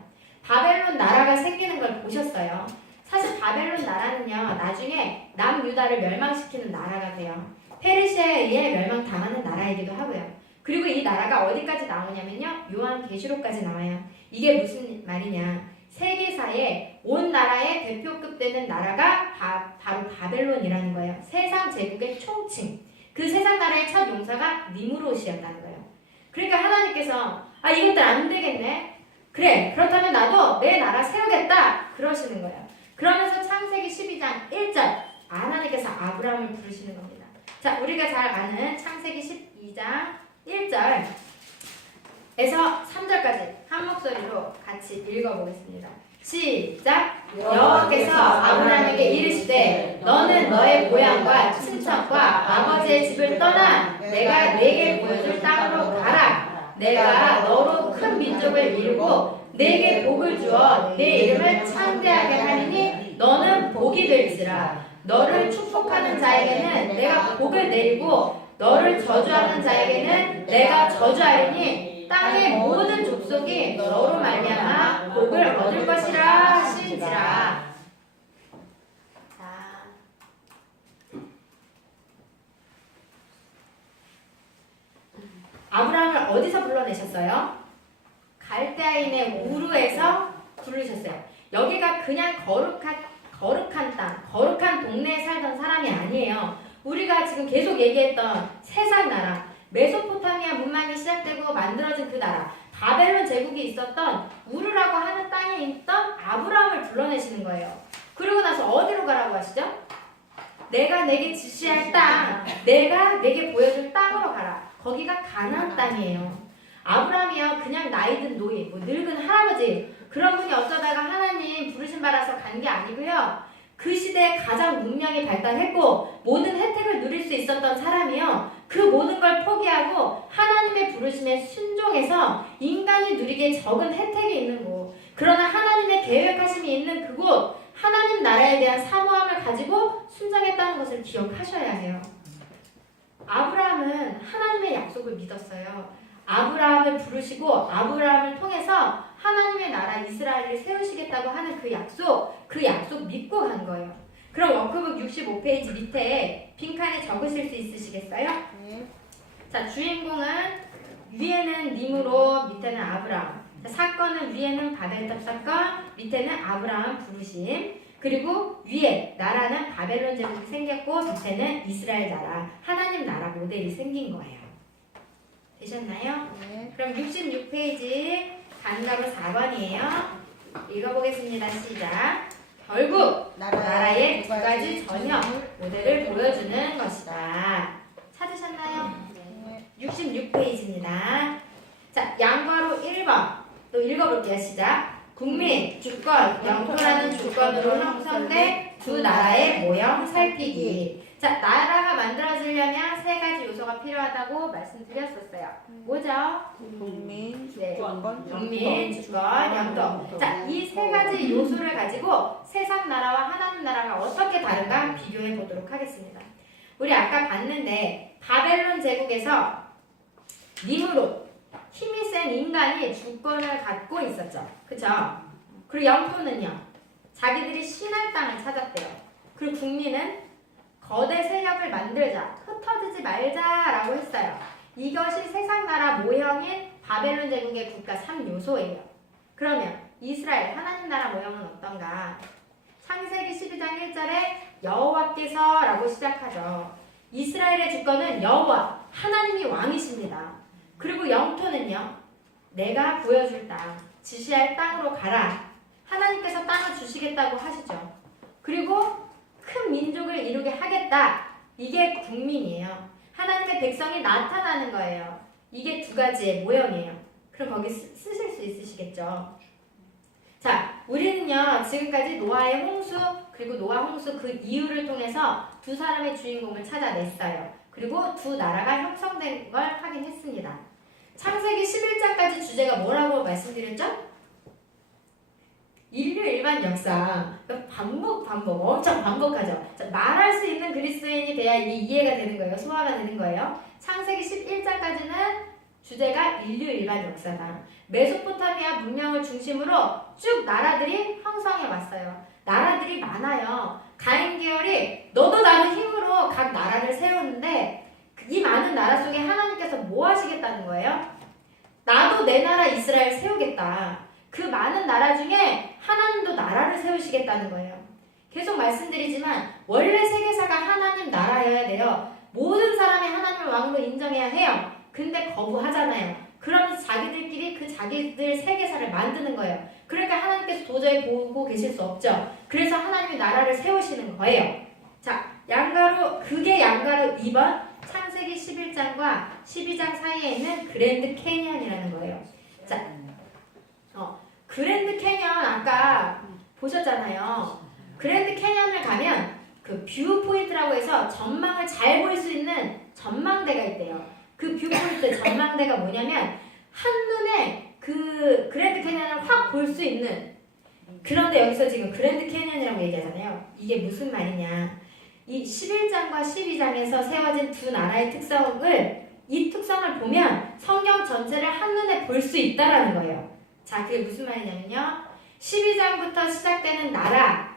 바벨론 나라가 생기는 걸 보셨어요. 사실 바벨론 나라는요 나중에 남유다를 멸망시키는 나라가 돼요. 페르시아에 의해 멸망당하는 나라이기도 하고요. 그리고 이 나라가 어디까지 나오냐면요 요한계시록까지 나와요. 이게 무슨 말이냐, 세계사에 온 나라의 대표급 되는 나라가 바로 바벨론이라는 거예요. 세상 제국의 총칭. 그 세상 나라의 첫 용사가 니무롯이었다는 거예요. 그러니까 하나님께서 이것들 안 되겠네, 그래 그렇다면 나도 내 나라 세우겠다 그러시는 거예요. 그러면서 창세기 12장 1절 하나님께서 아브라함을 부르시는 겁니다. 자, 우리가 잘 아는 창세기 12장 1절에서 3절까지 한 목소리로 같이 읽어보겠습니다. 시작! 여호와께서 아브라함에게 이르시되 너는 너의 고향과 친척과 아버지의 집을 떠나 내가 네게 보여줄 땅으로 가라. 내가 너로 큰 민족을 이루고 네게 복을 주어 네 이름을 창대하게 하리니 너는 복이 될지라. 너를 축복하는 자에게는 내가 복을 내리고 너를 저주하는 자에게는 내가 저주하리니 땅의 모든 족속이 너로 말미암아 복을 얻을 것이라 하시니라. 자, 아브라함을 어디서 불러내셨어요? 갈대아인의 우르에서 부르셨어요. 여기가 그냥 거룩한 땅, 거룩한 동네에 살던 사람이 아니에요. 우리가 지금 계속 얘기했던 세상 나라, 메소포타미아 문명이 시작되고 만들어진 그 나라, 바벨론 제국이 있었던 우르라고 하는 땅에 있던 아브라함을 불러내시는 거예요. 그러고 나서 어디로 가라고 하시죠? 내가 내게 지시할 땅, 내가 내게 보여줄 땅으로 가라. 거기가 가나안 땅이에요. 아브라함이요, 그냥 나이든 노인, 늙은 할아버지, 그런 분이 어쩌다가 하나님 부르신 바라서 간 게 아니고요. 그 시대에 가장 문명이 발달했고 모든 혜택을 누릴 수 있었던 사람이요. 그 모든 걸 포기하고 하나님의 부르심에 순종해서 인간이 누리기에 적은 혜택이 있는 곳, 그러나 하나님의 계획하심이 있는 그곳, 하나님 나라에 대한 사모함을 가지고 순종했다는 것을 기억하셔야 해요. 아브라함은 하나님의 약속을 믿었어요. 아브라함을 부르시고 아브라함을 통해서 하나님의 나라 이스라엘을 세우시겠다고 하는 그 약속 믿고 간 거예요. 그럼 워크북 65페이지 밑에 빈칸에 적으실 수 있으시겠어요? 네. 자, 주인공은 위에는 니므로, 밑에는 아브라함. 자, 사건은 위에는 바벨탑 사건, 밑에는 아브라함 부르심. 그리고 위에 나라는 바벨론 제국이 생겼고 밑에는 이스라엘 나라, 하나님 나라 모델이 생긴 거예요. 되셨나요? 네. 그럼 66페이지 단답은 4번이에요. 읽어보겠습니다. 시작. 결국 나라의 두 가지 전형 모델을 보여주는 것이다. 찾으셨나요? 네. 66페이지입니다. 자, 양과로 1번 또 읽어볼게요. 시작. 국민, 주권, 영토라는 주권으로 형성된 두 나라의 모형 살피기. 자, 나라가 만들어지려면 세 가지 요소가 필요하다고 말씀드렸었어요. 뭐죠? 국민, 네. 주권, 국민, 주권, 영토. 자, 이 세 가지 요소를 가지고 세상 나라와 하나님 나라가 어떻게 다른가 비교해 보도록 하겠습니다. 우리 아까 봤는데 바벨론 제국에서 니므롯, 힘이 센 인간이 주권을 갖고 있었죠. 그쵸? 그리고 영토는요, 자기들이 신할 땅을 찾았대요. 그리고 국민은 거대 세력을 만들자, 흩어지지 말자라고 했어요. 이것이 세상 나라 모형인 바벨론 제국의 국가 3요소예요. 그러면 이스라엘 하나님 나라 모형은 어떤가? 창세기 12장 1절에 여호와께서라고 시작하죠. 이스라엘의 주권은 여호와, 하나님이 왕이십니다. 그리고 영토는요, 내가 보여줄 땅, 지시할 땅으로 가라. 하나님께서 땅을 주시겠다고 하시죠. 그리고 큰 민족을 이루게 하겠다. 이게 국민이에요. 하나님의 백성이 나타나는 거예요. 이게 두 가지의 모형이에요. 그럼 거기 쓰실 수 있으시겠죠? 자, 우리는요, 지금까지 노아의 홍수, 그리고 노아 홍수 그 이유를 통해서 두 사람의 주인공을 찾아냈어요. 그리고 두 나라가 형성된 걸 확인했습니다. 창세기 11장까지 주제가 뭐라고 말씀드렸죠? 인류 일반 역사. 반복, 엄청 반복하죠. 자, 말할 수 있는 그리스도인이 돼야 이게 이해가 되는 거예요. 소화가 되는 거예요. 창세기 11장까지는 주제가 인류 일반 역사다. 메소포타미아 문명을 중심으로 쭉 나라들이 형성해 왔어요. 나라들이 많아요. 가인 계열이 너도 나는 힘으로 각 나라를 세우는데 이 많은 나라 속에 하나님께서 뭐 하시겠다는 거예요? 나도 내 나라 이스라엘 세우겠다. 그 많은 나라 중에 하나님도 나라를 세우시겠다는 거예요. 계속 말씀드리지만 원래 세계사가 하나님 나라여야 돼요. 모든 사람이 하나님을 왕으로 인정해야 해요. 근데 거부하잖아요. 그러면서 자기들끼리 그 자기들 세계사를 만드는 거예요. 그러니까 하나님께서 도저히 보고 계실 수 없죠. 그래서 하나님이 나라를 세우시는 거예요. 자, 양가로 그게 양가로 2번 창세기 11장과 12장 사이에 있는 그랜드 캐니언이라는 거예요. 자, 그랜드 캐니언 아까 보셨잖아요. 그랜드 캐니언을 가면 그 뷰 포인트라고 해서 전망을 잘 볼 수 있는 전망대가 있대요. 그 뷰 포인트 전망대가 뭐냐면 한눈에 그 그랜드 캐니언을 확 볼 수 있는. 그런데 여기서 지금 그랜드 캐니언이라고 얘기하잖아요. 이게 무슨 말이냐? 이 11장과 12장에서 세워진 두 나라의 이 특성을 보면 성경 전체를 한눈에 볼 수 있다라는 거예요. 자, 그게 무슨 말이냐면요. 12장부터 시작되는 나라,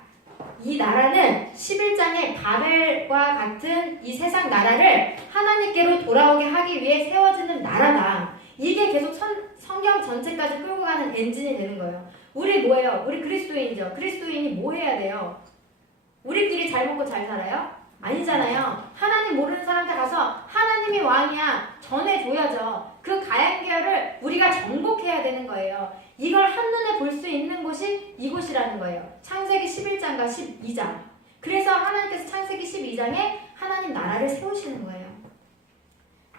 이 나라는 11장의 바벨과 같은 이 세상 나라를 하나님께로 돌아오게 하기 위해 세워지는 나라다. 이게 계속 성경 전체까지 끌고 가는 엔진이 되는 거예요. 우리 뭐예요? 우리 그리스도인이죠. 그리스도인이 뭐 해야 돼요? 우리끼리 잘 먹고 잘 살아요? 아니잖아요. 하나님 모르는 사람한테 가서 하나님이 왕이야 전해줘야죠. 그 가양계열을 우리가 정복해야 되는 거예요. 이걸 한눈에 볼 수 있는 곳이 이곳이라는 거예요. 창세기 11장과 12장. 그래서 하나님께서 창세기 12장에 하나님 나라를 세우시는 거예요.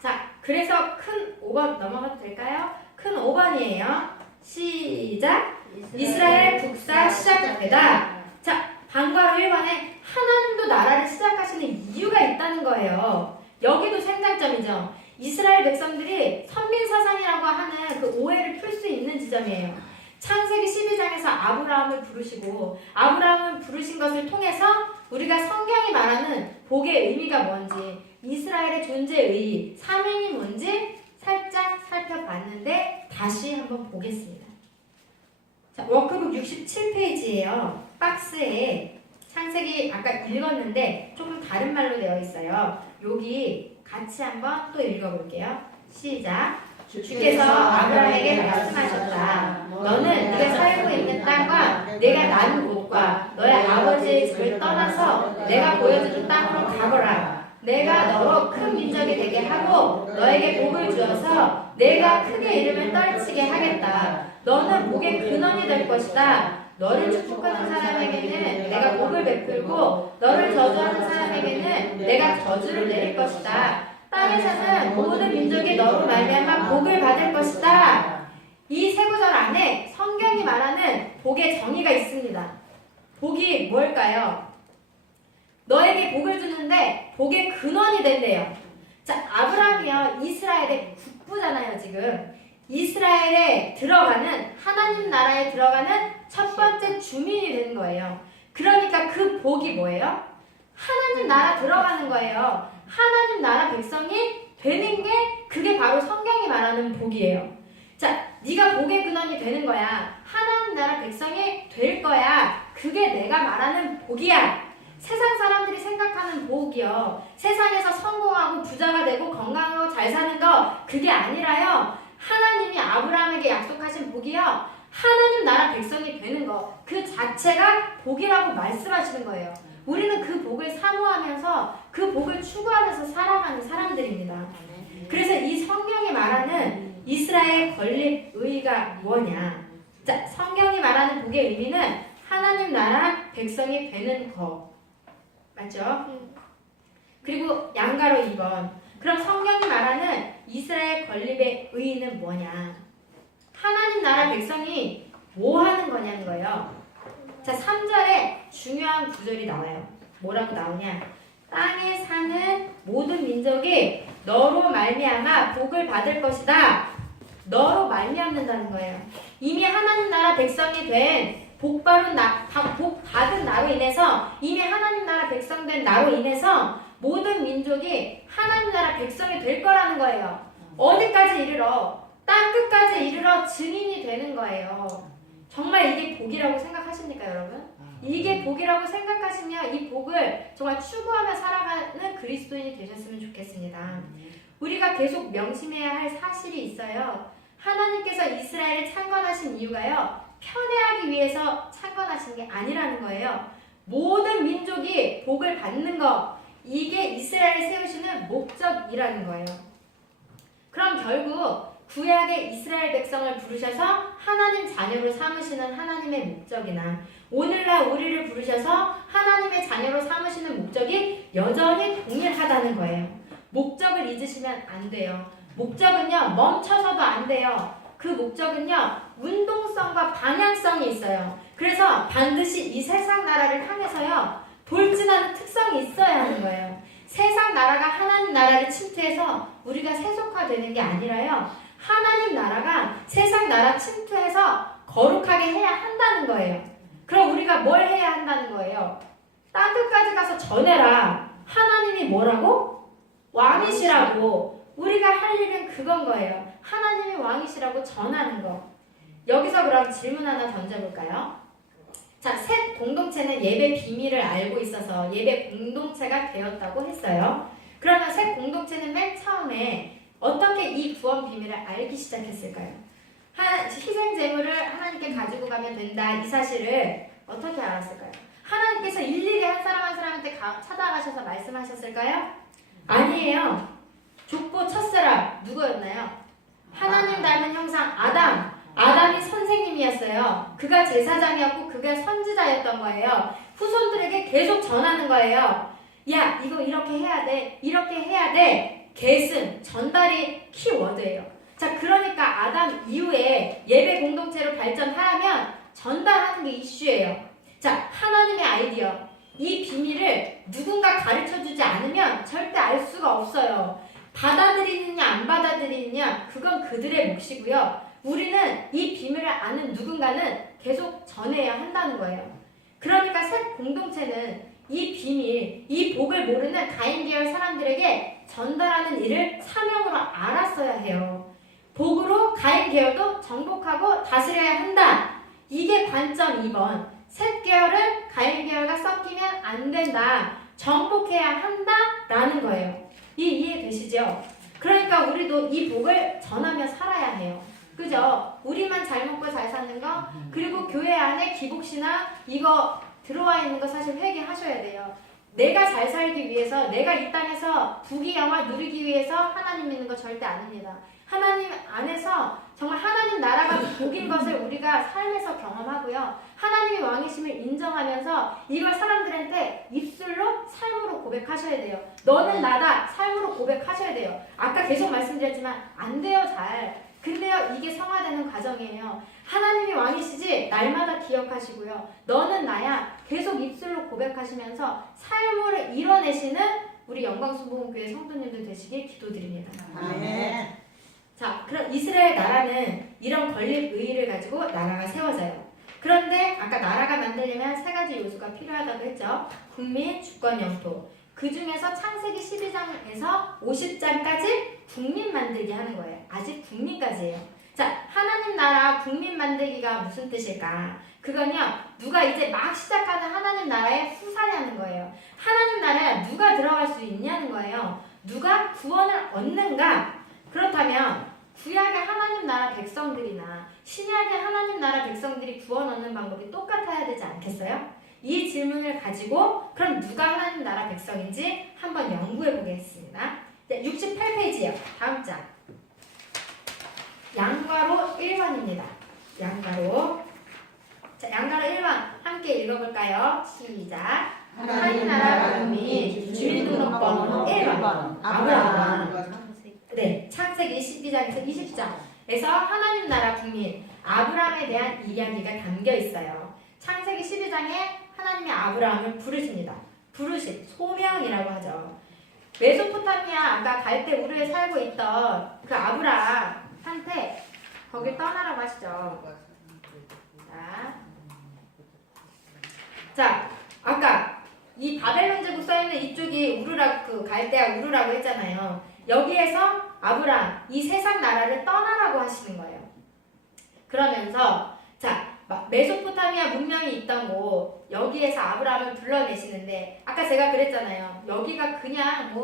자, 그래서 큰 5번 넘어가도 될까요? 큰 5번이에요. 시작! 이스라엘 국사 시작되다. 자, 방과후 1번에 하나님도 나라를 시작하시는 이유가 있다는 거예요. 여기도 생장점이죠. 이스라엘 백성들이 선민사상이라고 하는 그 오해를 풀 수 있는 지점이에요. 창세기 12장에서 아브라함을 부르시고 아브라함을 부르신 것을 통해서 우리가 성경이 말하는 복의 의미가 뭔지, 이스라엘의 존재의 의의, 사명이 뭔지 살짝 살펴봤는데 다시 한번 보겠습니다. 자, 워크북 67페이지예요. 박스에 창세기 아까 읽었는데 조금 다른 말로 되어 있어요. 여기 같이 한번 또 읽어볼게요. 시작. 주께서 아브라함에게 말씀하셨다. 너는 네가 살고 있는 땅과 내가 나는 곳과 너의 아버지의 집을 떠나서 내가 보여주는 땅으로 가거라. 내가 너로 큰 민족이 되게 하고 너에게 복을 주어서 내가 크게 이름을 떨치게 하겠다. 너는 복의 근원이 될 것이다. 너를 축복하는 사람에게는 내가 복을 베풀고 너를 저주하는 사람에게는 내가 저주를 내릴 것이다. 땅에서는 모든 민족이 너로 말미암아 복을 받을 것이다. 이 세 구절 안에 성경이 말하는 복의 정의가 있습니다. 복이 뭘까요? 너에게 복을 주는데 복의 근원이 된대요. 자, 아브라함이요, 이스라엘의 국부잖아요. 지금 이스라엘에 들어가는, 하나님 나라에 들어가는 첫 번째 주민이 되는 거예요. 그러니까 그 복이 뭐예요? 하나님 나라 들어가는 거예요. 하나님 나라 백성이 되는 게 그게 바로 성경이 말하는 복이에요. 자, 네가 복의 근원이 되는 거야. 하나님 나라 백성이 될 거야. 그게 내가 말하는 복이야. 세상 사람들이 생각하는 복이요. 세상에서 성공하고 부자가 되고 건강하고 잘 사는 거 그게 아니라요. 하나님이 아브라함에게 약속하신 복이요. 하나님 나라 백성이 되는 거. 그 자체가 복이라고 말씀하시는 거예요. 우리는 그 복을 사모하면서 그 복을 추구하면서 살아가는 사람들입니다. 그래서 이 성경이 말하는 이스라엘 건립 의의가 뭐냐? 자, 성경이 말하는 복의 의미는 하나님 나라 백성이 되는 거. 맞죠? 그리고 양가로 2번. 그럼 성경이 말하는 이스라엘 건립의 의의는 뭐냐? 하나님 나라 백성이 뭐 하는 거냐는 거예요. 자, 3절에 중요한 구절이 나와요. 뭐라고 나오냐? 땅에 사는 모든 민족이 너로 말미암아 복을 받을 것이다. 너로 말미암는다는 거예요. 이미 하나님 나라 백성이 된 복 받은 나로 인해서, 이미 하나님 나라 백성 된 나로 인해서 모든 민족이 하나님 나라 백성이 될 거라는 거예요. 어디까지 이르러? 땅 끝까지 이르러 증인이 되는 거예요. 정말 이게 복이라고 생각하십니까, 여러분? 이게 복이라고 생각하시면 이 복을 정말 추구하며 살아가는 그리스도인이 되셨으면 좋겠습니다. 우리가 계속 명심해야 할 사실이 있어요. 하나님께서 이스라엘을 창건하신 이유가요, 편애하기 위해서 창건하신 게 아니라는 거예요. 모든 민족이 복을 받는 것, 이게 이스라엘을 세우시는 목적이라는 거예요. 그럼 결국 구약의 이스라엘 백성을 부르셔서 하나님 자녀로 삼으시는 하나님의 목적이나 오늘날 우리를 부르셔서 하나님의 자녀로 삼으시는 목적이 여전히 동일하다는 거예요. 목적을 잊으시면 안 돼요. 목적은요, 멈춰서도 안 돼요. 그 목적은요, 운동성과 방향성이 있어요. 그래서 반드시 이 세상 나라를 향해서요, 돌진하는 특성이 있어야 하는 거예요. 세상 나라가 하나님 나라를 침투해서 우리가 세속화되는 게 아니라요, 하나님 나라가 세상 나라 침투해서 거룩하게 해야 한다는 거예요. 그럼 우리가 뭘 해야 한다는 거예요? 딴 데까지 가서 전해라. 하나님이 뭐라고? 왕이시라고. 우리가 할 일은 그건 거예요. 하나님이 왕이시라고 전하는 거. 여기서 그럼 질문 하나 던져볼까요? 자, 셋 공동체는 예배 비밀을 알고 있어서 예배 공동체가 되었다고 했어요. 그러면 셋 공동체는 맨 처음에 어떻게 이 구원 비밀을 알기 시작했을까요? 희생 제물을 하나님께 가지고 가면 된다, 이 사실을 어떻게 알았을까요? 하나님께서 일일이 한 사람 한 사람한테 찾아가셔서 말씀하셨을까요? 아니에요. 족보 첫사람 누구였나요? 하나님 닮은 형상 아담. 아담이 선생님이었어요. 그가 제사장이었고 그가 선지자였던 거예요. 후손들에게 계속 전하는 거예요. 야, 이거 이렇게 해야 돼. 이렇게 해야 돼. 계승, 전달이 키워드예요. 자, 그러니까 아담 이후에 예배 공동체로 발전하려면 전달하는 게 이슈예요. 자, 하나님의 아이디어. 이 비밀을 누군가 가르쳐주지 않으면 절대 알 수가 없어요. 받아들이느냐 안 받아들이느냐 그건 그들의 몫이고요. 우리는 이 비밀을 아는 누군가는 계속 전해야 한다는 거예요. 그러니까 새 공동체는 이 비밀, 이 복을 모르는 가인 계열 사람들에게 전달하는 일을 사명으로 알았어야 해요. 복으로 가인 계열도 정복하고 다스려야 한다. 이게 관점 2번. 셋 계열은 가인 계열과 섞이면 안 된다. 정복해야 한다라는 거예요. 이해되시죠? 그러니까 우리도 이 복을 전하며 살아야 해요. 그죠? 우리만 잘 먹고 잘 사는 거, 그리고 교회 안에 기복신앙 이거 들어와 있는 거 사실 회개하셔야 돼요. 내가 잘 살기 위해서, 내가 이 땅에서 부귀영화 누리기 위해서 하나님 믿는 거 절대 아닙니다. 하나님 안에서 정말 하나님 나라가 복인 것을 우리가 삶에서 경험하고요. 하나님이 왕이심을 인정하면서 이걸 사람들한테 입술로 삶으로 고백하셔야 돼요. 너는 나다. 삶으로 고백하셔야 돼요. 아까 계속 말씀드렸지만 안 돼요, 잘. 근데요, 이게 성화되는 과정이에요. 하나님이 왕이시지 날마다 기억하시고요. 너는 나야. 계속 입술로 고백하시면서 삶으로 이뤄내시는 우리 영광순복음교회 성도님들 되시길 기도드립니다. 아멘. 자, 그럼 이스라엘 나라는 이런 건립 의의를 가지고 나라가 세워져요. 그런데 아까 나라가 만들려면 세 가지 요소가 필요하다고 했죠. 국민, 주권, 영토. 그 중에서 창세기 12장에서 50장까지 국민 만들기 하는 거예요. 아직 국민까지예요. 자, 하나님 나라 국민 만들기가 무슨 뜻일까? 그건요, 누가 이제 막 시작하는 하나님 나라의 후사냐는 거예요. 하나님 나라에 누가 들어갈 수 있냐는 거예요. 누가 구원을 얻는가? 그렇다면 구약의 하나님 나라 백성들이나 신약의 하나님 나라 백성들이 구원 얻는 방법이 똑같아야 되지 않겠어요? 이 질문을 가지고 그럼 누가 하나님 나라 백성인지 한번 연구해 보겠습니다. 네, 68페이지요. 다음 장. 양가로 1번입니다. 양가로. 자, 양가로 1번 함께 읽어볼까요? 시작. 하나님 나라 국민 주민등록번호 1번 아브라함. 네, 창세기 12장에서 20장에서 하나님 나라 국민 아브라함에 대한 이야기가 담겨 있어요. 창세기 12장에 하나님이 아브라함을 부르십니다. 부르심, 소명이라고 하죠. 메소포타미아 아까 갈대 우르에 살고 있던 그 아브라함한테 거길 떠나라고 하시죠. 자, 아까 이 바벨론 제국 써있는 이쪽이 우르라, 그 갈대아 우르라고 했잖아요. 여기에서 아브라함, 이 세상 나라를 떠나라고 하시는 거예요. 그러면서 자, 메소포타미아 문명이 있던 곳, 여기에서 아브라함을 불러내시는데 아까 제가 그랬잖아요. 여기가 그냥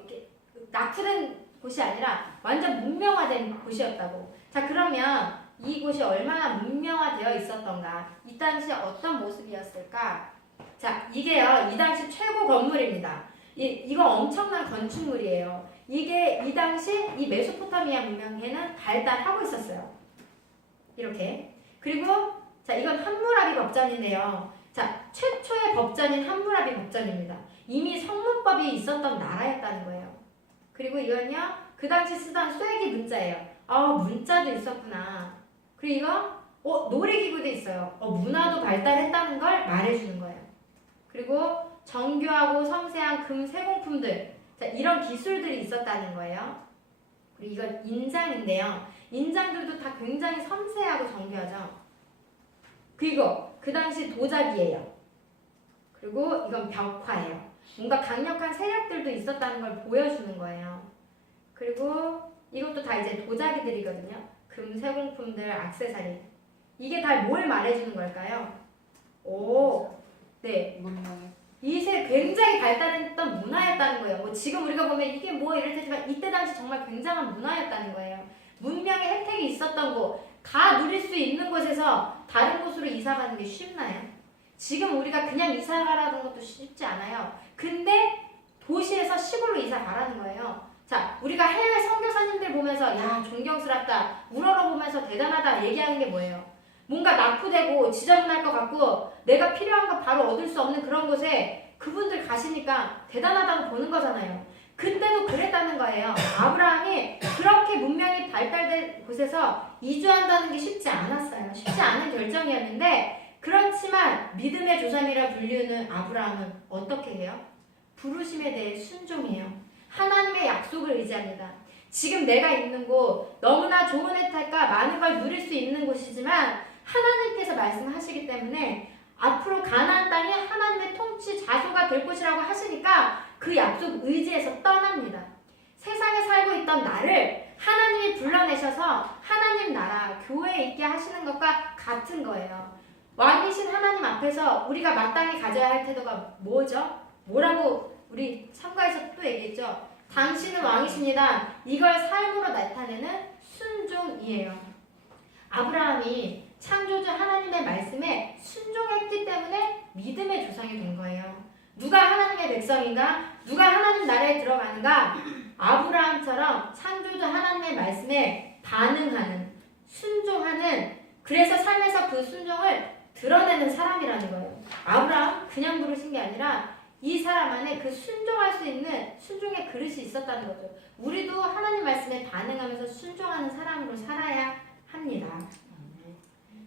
이렇게 낙후된 곳이 아니라 완전 문명화된 곳이었다고. 자, 그러면 이곳이 얼마나 문명화되어 있었던가? 이 당시 어떤 모습이었을까? 자, 이게요, 이 당시 최고 건물입니다. 이거 엄청난 건축물이에요. 이게 이 당시 이 메소포타미아 문명에는 발달하고 있었어요. 이렇게. 그리고 자, 이건 함무라비 법전인데요. 자, 최초의 법전인 함무라비 법전입니다. 이미 성문법이 있었던 나라였다는 거예요. 그리고 이건요, 그 당시 쓰던 쐐기 문자예요. 문자도 있었구나. 그리고 이거 놀이기구도 있어요. 문화도 발달했다는 걸 말해주는 거예요. 그리고 정교하고 섬세한 금 세공품들, 자, 이런 기술들이 있었다는 거예요. 그리고 이건 인장인데요. 인장들도 다 굉장히 섬세하고 정교하죠. 그리고 그 당시 도자기예요. 그리고 이건 벽화예요. 뭔가 강력한 세력들도 있었다는 걸 보여주는 거예요. 그리고 이것도 다 이제 도자기들이거든요. 금 세공품들, 액세서리. 이게 다 뭘 말해주는 걸까요? 네. 이세 굉장히 발달했던 문화였다는 거예요. 지금 우리가 보면 이게 이럴 테지만 이때 당시 정말 굉장한 문화였다는 거예요. 문명의 혜택이 있었던 곳, 다 누릴 수 있는 곳에서 다른 곳으로 이사 가는 게 쉽나요? 지금 우리가 그냥 이사 가라는 것도 쉽지 않아요. 근데 도시에서 시골로 이사 가라는 거예요. 자, 우리가 해외 선교사님들 보면서 야, 존경스럽다, 우러러보면서 대단하다 얘기하는 게 뭐예요? 뭔가 낙후되고 지저분할 것 같고 내가 필요한 거 바로 얻을 수 없는 그런 곳에 그분들 가시니까 대단하다고 보는 거잖아요. 그때도 그랬다는 거예요. 아브라함이 그렇게 문명이 발달된 곳에서 이주한다는 게 쉽지 않았어요. 쉽지 않은 결정이었는데, 그렇지만 믿음의 조상이라 불리우는 아브라함은 어떻게 해요? 부르심에 대해 순종해요. 하나님의 약속을 의지합니다. 지금 내가 있는 곳 너무나 좋은 혜택과 많은 걸 누릴 수 있는 곳이지만 하나님께서 말씀하시기 때문에 앞으로 가나안 땅이 하나님의 통치 자소가 될 곳이라고 하시니까 그 약속 의지에서 떠납니다. 세상에 살고 있던 나를 하나님이 불러내셔서 하나님 나라, 교회에 있게 하시는 것과 같은 거예요. 왕이신 하나님 앞에서 우리가 마땅히 가져야 할 태도가 뭐죠? 뭐라고 우리 삼가에서 또 얘기했죠? 당신은 왕이십니다. 이걸 삶으로 나타내는 순종이에요. 아브라함이 창조주 하나님의 말씀에 순종했기 때문에 믿음의 조상이 된 거예요. 누가 하나님의 백성인가? 누가 하나님 나라에 들어가는가? 아브라함처럼 창조주 하나님의 말씀에 반응하는, 순종하는, 그래서 삶에서 그 순종을 드러내는 사람이라는 거예요. 아브라함 그냥 부르신 게 아니라 이 사람 안에 그 순종할 수 있는 순종의 그릇이 있었다는 거죠. 우리도 하나님 말씀에 반응하면서 순종하는 사람으로 살아야 합니다.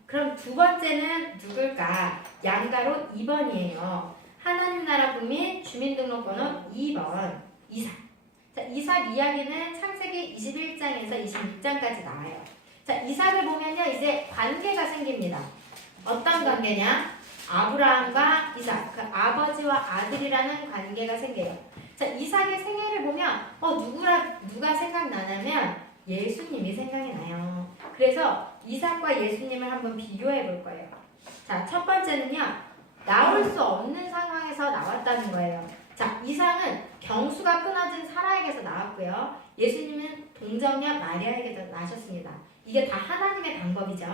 그럼 두 번째는 누굴까? 양가로 2번이에요. 하나님 나라 국민 주민등록번호 2번 이삭. 자, 이삭 이야기는 창세기 21장에서 26장까지 나와요. 자, 이삭을 보면요, 이제 관계가 생깁니다. 어떤 관계냐? 아브라함과 이삭, 그 아버지와 아들이라는 관계가 생겨요. 자, 이삭의 생애를 보면 누가 생각나냐면 예수님이 생각이 나요. 그래서 이삭과 예수님을 한번 비교해 볼 거예요. 자, 첫 번째는요, 나올 수 없는 상황에서 나왔다는 거예요. 자, 이삭은 경수가 끊어진 사라에게서 나왔고요. 예수님은 동정녀 마리아에게서 나셨습니다. 이게 다 하나님의 방법이죠.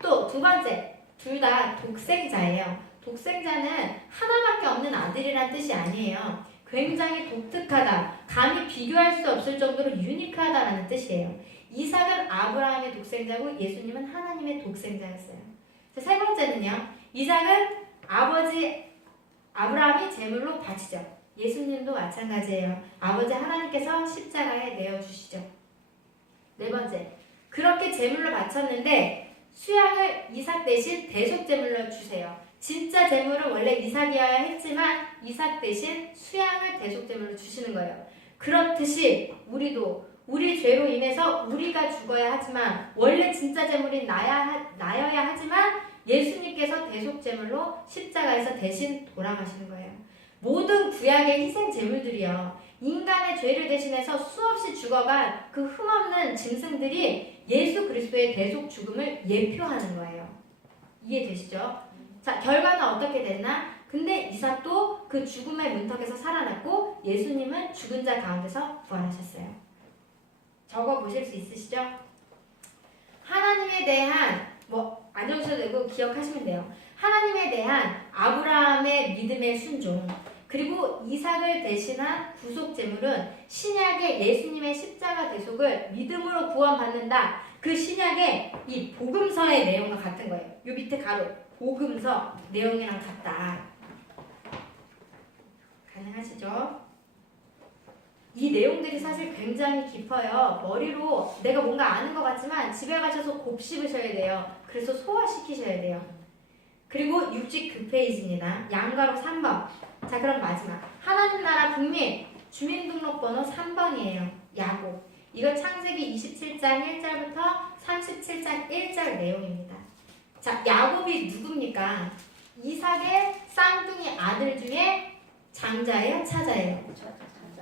또 두 번째, 둘 다 독생자예요. 독생자는 하나밖에 없는 아들이란 뜻이 아니에요. 굉장히 독특하다, 감히 비교할 수 없을 정도로 유니크하다라는 뜻이에요. 이삭은 아브라함의 독생자고 예수님은 하나님의 독생자였어요. 자, 세 번째는요, 이삭은 아버지 아브라함이 제물로 바치죠. 예수님도 마찬가지예요. 아버지 하나님께서 십자가에 내어주시죠. 네 번째, 그렇게 제물로 바쳤는데 수양을 이삭 대신 대속 제물로 주세요. 진짜 제물은 원래 이삭이어야 했지만 이삭 대신 수양을 대속 제물로 주시는 거예요. 그렇듯이 우리도 우리 죄로 인해서 우리가 죽어야 하지만 원래 진짜 제물이 나여야 하지만 예수님께서 대속 제물로 십자가에서 대신 돌아가시는 거예요. 모든 구약의 희생 제물들이요, 인간의 죄를 대신해서 수없이 죽어간 그 흠없는 짐승들이 예수 그리스도의 대속 죽음을 예표하는 거예요. 이해되시죠? 자, 결과는 어떻게 됐나? 근데 이삭도 그 죽음의 문턱에서 살아났고 예수님은 죽은 자 가운데서 부활하셨어요. 적어보실 수 있으시죠? 하나님에 대한 안 적으셔도 되고 기억하시면 돼요. 하나님에 대한 아브라함의 믿음의 순종, 그리고 이삭을 대신한 구속 제물은 신약의 예수님의 십자가 대속을 믿음으로 구원받는다. 그 신약의 이 복음서의 내용과 같은 거예요. 요 밑에 가로 복음서 내용이랑 같다. 가능하시죠? 이 내용들이 사실 굉장히 깊어요. 머리로 내가 뭔가 아는 것 같지만 집에 가셔서 곱씹으셔야 돼요. 그래서 소화시키셔야 돼요. 그리고 69페이지입니다. 양가로 3번. 자, 그럼 마지막. 하나님 나라 국민 주민등록번호 3번이에요. 야곱. 이건 창세기 27장 1절부터 37장 1절 내용입니다. 자, 야곱이 누굽니까? 이삭의 쌍둥이 아들 중에 장자예요? 차자예요?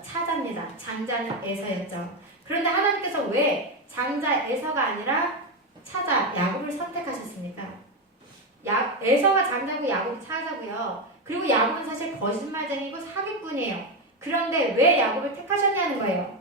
차자입니다. 장자는 에서였죠. 그런데 하나님께서 왜 장자 에서가 아니라 차자 야곱을 선택하셨습니까? 에서가 장자고 야곱이 차자고요. 그리고 야곱은 사실 거짓말쟁이고 사기꾼이에요. 그런데 왜 야곱을 택하셨냐는 거예요.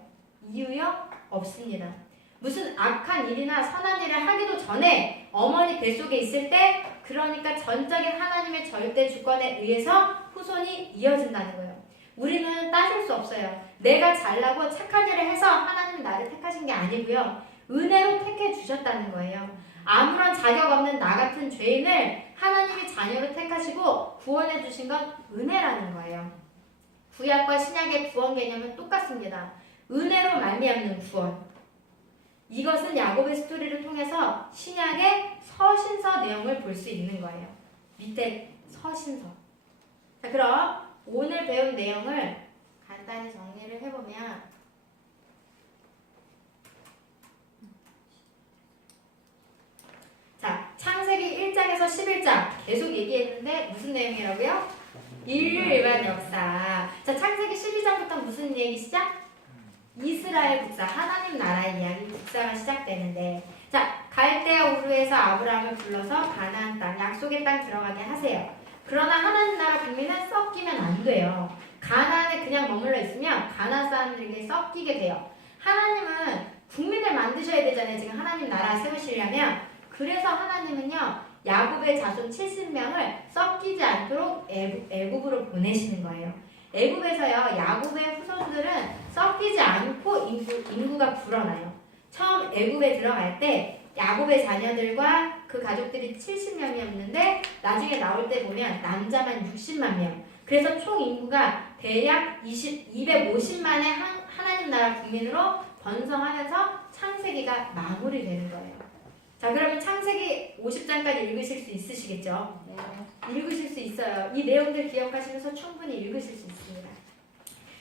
이유요? 없습니다. 무슨 악한 일이나 선한 일을 하기도 전에 어머니 뱃속에 있을 때, 그러니까 전적인 하나님의 절대 주권에 의해서 후손이 이어진다는 거예요. 우리는 따질 수 없어요. 내가 잘나고 착한 일을 해서 하나님 나를 택하신 게 아니고요. 은혜로 택해 주셨다는 거예요. 아무런 자격 없는 나 같은 죄인을 하나님이 자녀로 택하시고 구원해 주신 건 은혜라는 거예요. 구약과 신약의 구원 개념은 똑같습니다. 은혜로 말미암는 구원. 이것은 야곱의 스토리를 통해서 신약의 서신서 내용을 볼 수 있는 거예요. 밑에 서신서. 자, 그럼 오늘 배운 내용을 간단히 정리를 해보면, 자, 창세기 1장에서 11장 계속 얘기했는데 무슨 내용이라고요? 인류 일반 역사. 자, 창세기 12장부터 무슨 얘기 시작? 이스라엘 국사, 하나님 나라의 이야기 국사가 시작되는데, 자, 갈대아 우르에서 아브라함을 불러서 가나안 땅, 약속의 땅 들어가게 하세요. 그러나 하나님 나라 국민은 섞이면 안 돼요. 가나안에 그냥 머물러 있으면 가나안 사람들에게 섞이게 돼요. 하나님은 국민을 만드셔야 되잖아요. 지금 하나님 나라 세우시려면. 그래서 하나님은요, 야곱의 자손 70명을 섞이지 않도록 애굽으로 보내시는 거예요. 애굽에서요, 야곱의 후손들은 섞이지 않고 인구가 불어나요. 처음 애굽에 들어갈 때 야곱의 자녀들과 그 가족들이 70명이었는데 나중에 나올 때 보면 남자만 60만 명. 그래서 총 인구가 대략 250만의 하나님 나라 국민으로 번성하면서 창세기가 마무리되는 거예요. 자, 그러면 창세기 50장까지 읽으실 수 있으시겠죠? 네. 읽으실 수 있어요. 이 내용들 기억하시면서 충분히 읽으실 수 있습니다.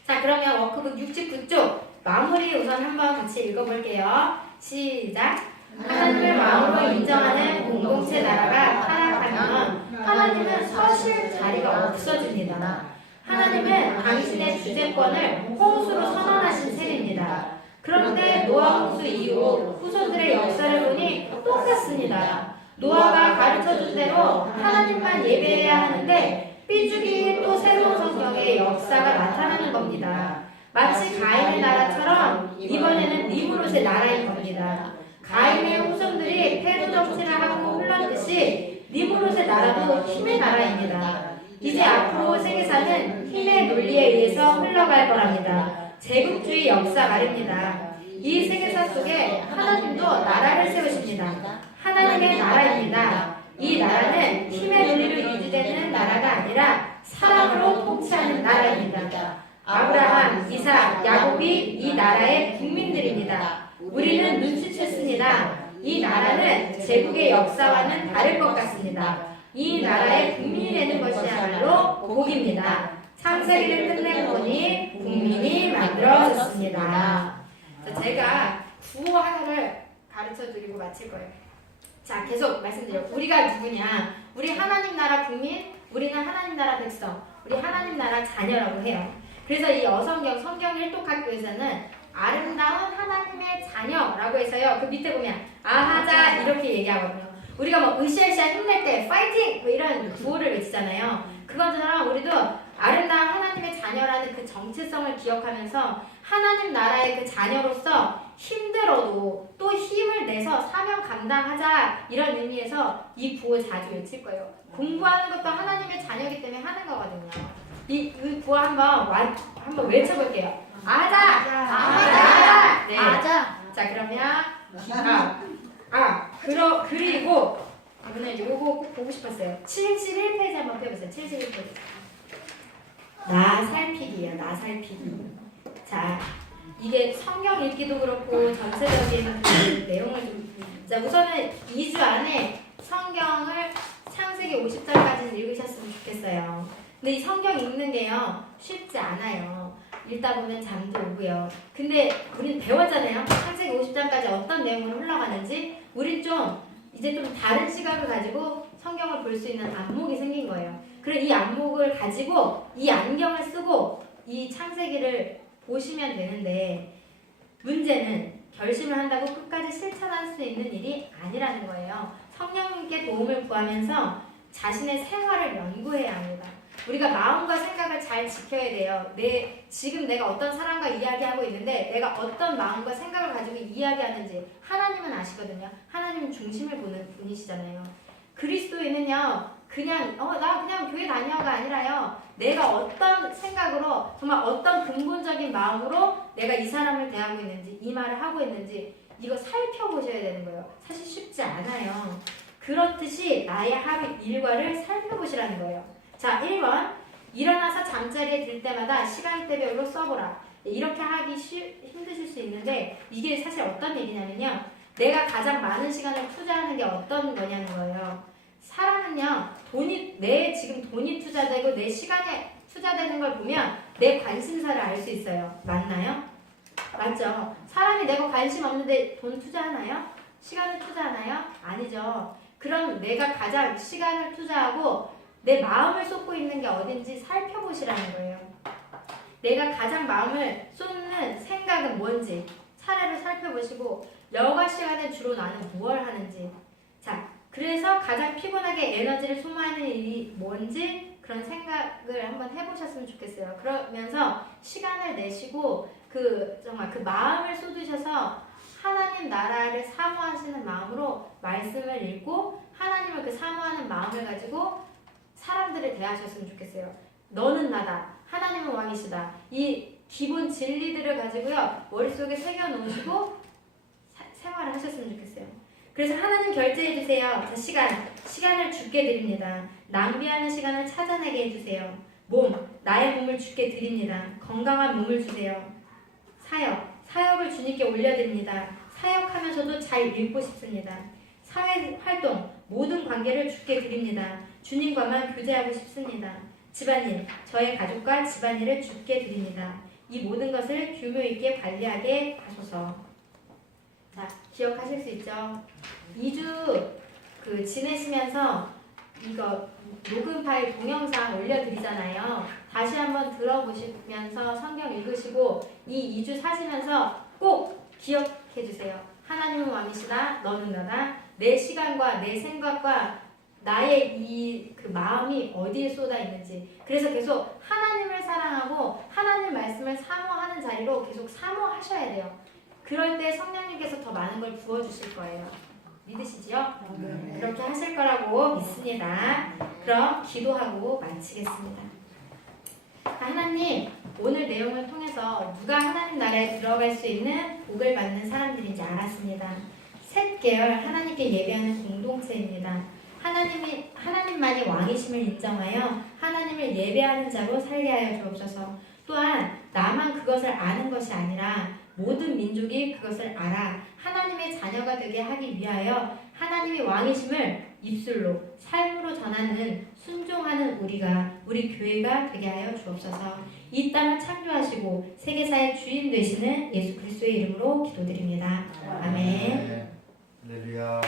자, 그러면 워크북 69쪽 마무리 우선 한번 같이 읽어볼게요. 시작! 하나님을 마음으로 인정하는 공동체 나라가 타락하면 하나님은 서실 자리가 없어집니다. 하나님은 당신의 주재권을 홍수로 선언하신 셈입니다. 그런데 노아 홍수 이후 후손들의 역사를 보니 똑같습니다. 노아가 가르쳐준 대로 하나님만 예배해야 하는데 삐죽이 또 새로운 성경의 역사가 나타나는 겁니다. 마치 가인의 나라처럼 이번에는 니무롯의 나라인 겁니다. 가인의 후손들이 페루 정치를 하고 흘렀듯이 니무롯의 나라도 힘의 나라입니다. 이제 앞으로 세계사는 힘의 논리에 의해서 흘러갈 거랍니다. 제국주의 역사 말입니다. 이 세계사 속에 하나님도 나라를 세우십니다. 하나님의 나라입니다. 이 나라는 힘의 논리로 유지되는 나라가 아니라 사랑으로 통치하는 나라입니다. 아브라함, 이삭, 야곱이 이 나라의 국민들입니다. 우리는 눈치챘습니다. 이 나라는 제국의 역사와는 다를 것 같습니다. 이 나라의 국민이 되는 것이야말로 복입니다. 창세기를 끝내보니 국민이 만들어졌습니다. 제가 구호 하나를 가르쳐드리고 마칠 거예요. 자, 계속 말씀드려요. 우리가 누구냐? 우리 하나님 나라 국민, 우리는 하나님 나라 백성, 우리 하나님 나라 자녀라고 해요. 그래서 이 어성경 성경 일독학교에서는 아름다운 하나님의 자녀라고 해서요. 그 밑에 보면 아하자 이렇게 얘기하거든요. 우리가 뭐 으쌰으쌰 힘낼 때 파이팅! 뭐 이런 구호를 외치잖아요. 그것처럼 우리도 아름다운 하나님의 자녀라는 그 정체성을 기억하면서 하나님 나라의 그 자녀로서 힘들어도 또 힘을 내서 사명 감당하자 이런 의미에서 이 구호 자주 외칠 거예요. 공부하는 것도 하나님의 자녀이기 때문에 하는 거거든요. 이 구호 한번 외쳐볼게요. 아자. 네. 자 그러면 그리고 오늘 요거 꼭 보고 싶었어요. 71페이지 한번 펴보세요. 71페이지. 나 살피기예요. 나 살피기. 자 이게 성경 읽기도 그렇고 전체적인 그 내용을 자 우선은 2주 안에 성경을 창세기 50장까지 읽으셨으면 좋겠어요. 근데 이 성경 읽는 게요 쉽지 않아요. 읽다 보면 잠도 오고요. 근데 우린 배웠잖아요. 창세기 50장까지 어떤 내용으로 흘러가는지. 우린 이제 좀 다른 시각을 가지고 성경을 볼 수 있는 안목이 생긴 거예요. 그리고 이 안목을 가지고 이 안경을 쓰고 이 창세기를 보시면 되는데 문제는 결심을 한다고 끝까지 실천할 수 있는 일이 아니라는 거예요. 성령님께 도움을 구하면서 자신의 생활을 연구해야 합니다. 우리가 마음과 생각을 잘 지켜야 돼요. 지금 내가 어떤 사람과 이야기하고 있는데 내가 어떤 마음과 생각을 가지고 이야기하는지 하나님은 아시거든요. 하나님은 중심을 보는 분이시잖아요. 그리스도인은요 나 그냥 교회 다녀가 아니라요 내가 어떤 생각으로 정말 어떤 근본적인 마음으로 내가 이 사람을 대하고 있는지 이 말을 하고 있는지 이거 살펴보셔야 되는 거예요. 사실 쉽지 않아요. 그렇듯이 나의 하루 일과를 살펴보시라는 거예요. 자 1번 일어나서 잠자리에 들 때마다 시간대별로 써보라. 이렇게 하기 힘드실 수 있는데 이게 사실 어떤 얘기냐면요 내가 가장 많은 시간을 투자하는 게 어떤 거냐는 거예요. 사람은요 지금 돈이 투자되고 내 시간에 투자되는 걸 보면 내 관심사를 알 수 있어요. 맞나요? 맞죠? 사람이 내가 관심 없는데 돈 투자하나요? 시간을 투자하나요? 아니죠. 그럼 내가 가장 시간을 투자하고 내 마음을 쏟고 있는 게 어딘지 살펴보시라는 거예요. 내가 가장 마음을 쏟는 생각은 뭔지 차례로 살펴보시고 여가 시간에 주로 나는 무엇을 하는지. 자, 그래서 가장 피곤하게 에너지를 소모하는 일이 뭔지 그런 생각을 한번 해보셨으면 좋겠어요. 그러면서 시간을 내시고 정말 그 마음을 쏟으셔서 하나님 나라를 사모하시는 마음으로 말씀을 읽고 하나님을 그 사모하는 마음을 가지고 사람들을 대하셨으면 좋겠어요. 너는 나다. 하나님은 왕이시다. 이 기본 진리들을 가지고요 머릿속에 새겨놓으시고 생활을 하셨으면 좋겠어요. 그래서 하나님 결제해 주세요. 자 시간을 주께 드립니다. 낭비하는 시간을 찾아내게 해주세요. 나의 몸을 주께 드립니다. 건강한 몸을 주세요. 사역을 주님께 올려드립니다. 사역하면서도 잘 읽고 싶습니다. 사회활동, 모든 관계를 주께 드립니다. 주님과만 교제하고 싶습니다. 집안일, 저의 가족과 집안일을 주께 드립니다. 이 모든 것을 규모 있게 관리하게 하소서. 자, 기억하실 수 있죠? 2주 지내시면서 이거 녹음 파일 동영상 올려드리잖아요. 다시 한번 들어보시면서 성경 읽으시고 이 2주 사시면서 꼭 기억해주세요. 하나님은 왕이시다. 너는 나다. 내 시간과 내 생각과 나의 그 마음이 어디에 쏟아 있는지. 그래서 계속 하나님을 사랑하고 하나님 말씀을 사모하는 자리로 계속 사모하셔야 돼요. 그럴 때 성령님께서 더 많은 걸 부어주실 거예요. 믿으시지요? 네. 그렇게 하실 거라고 믿습니다. 그럼 기도하고 마치겠습니다. 하나님, 오늘 내용을 통해서 누가 하나님 나라에 들어갈 수 있는 복을 받는 사람들인지 알았습니다. 셋계열 하나님께 예배하는 공동체입니다. 하나님만이 왕이심을 인정하여 하나님을 예배하는 자로 살게 하여 주옵소서. 또한 나만 그것을 아는 것이 아니라 모든 민족이 그것을 알아 하나님의 자녀가 되게 하기 위하여 하나님의 왕이심을 입술로 삶으로 전하는 순종하는 우리 교회가 되게 하여 주옵소서. 이 땅을 창조하시고 세계사의 주인 되시는 예수 그리스도의 이름으로 기도드립니다. 아멘. 할렐루야.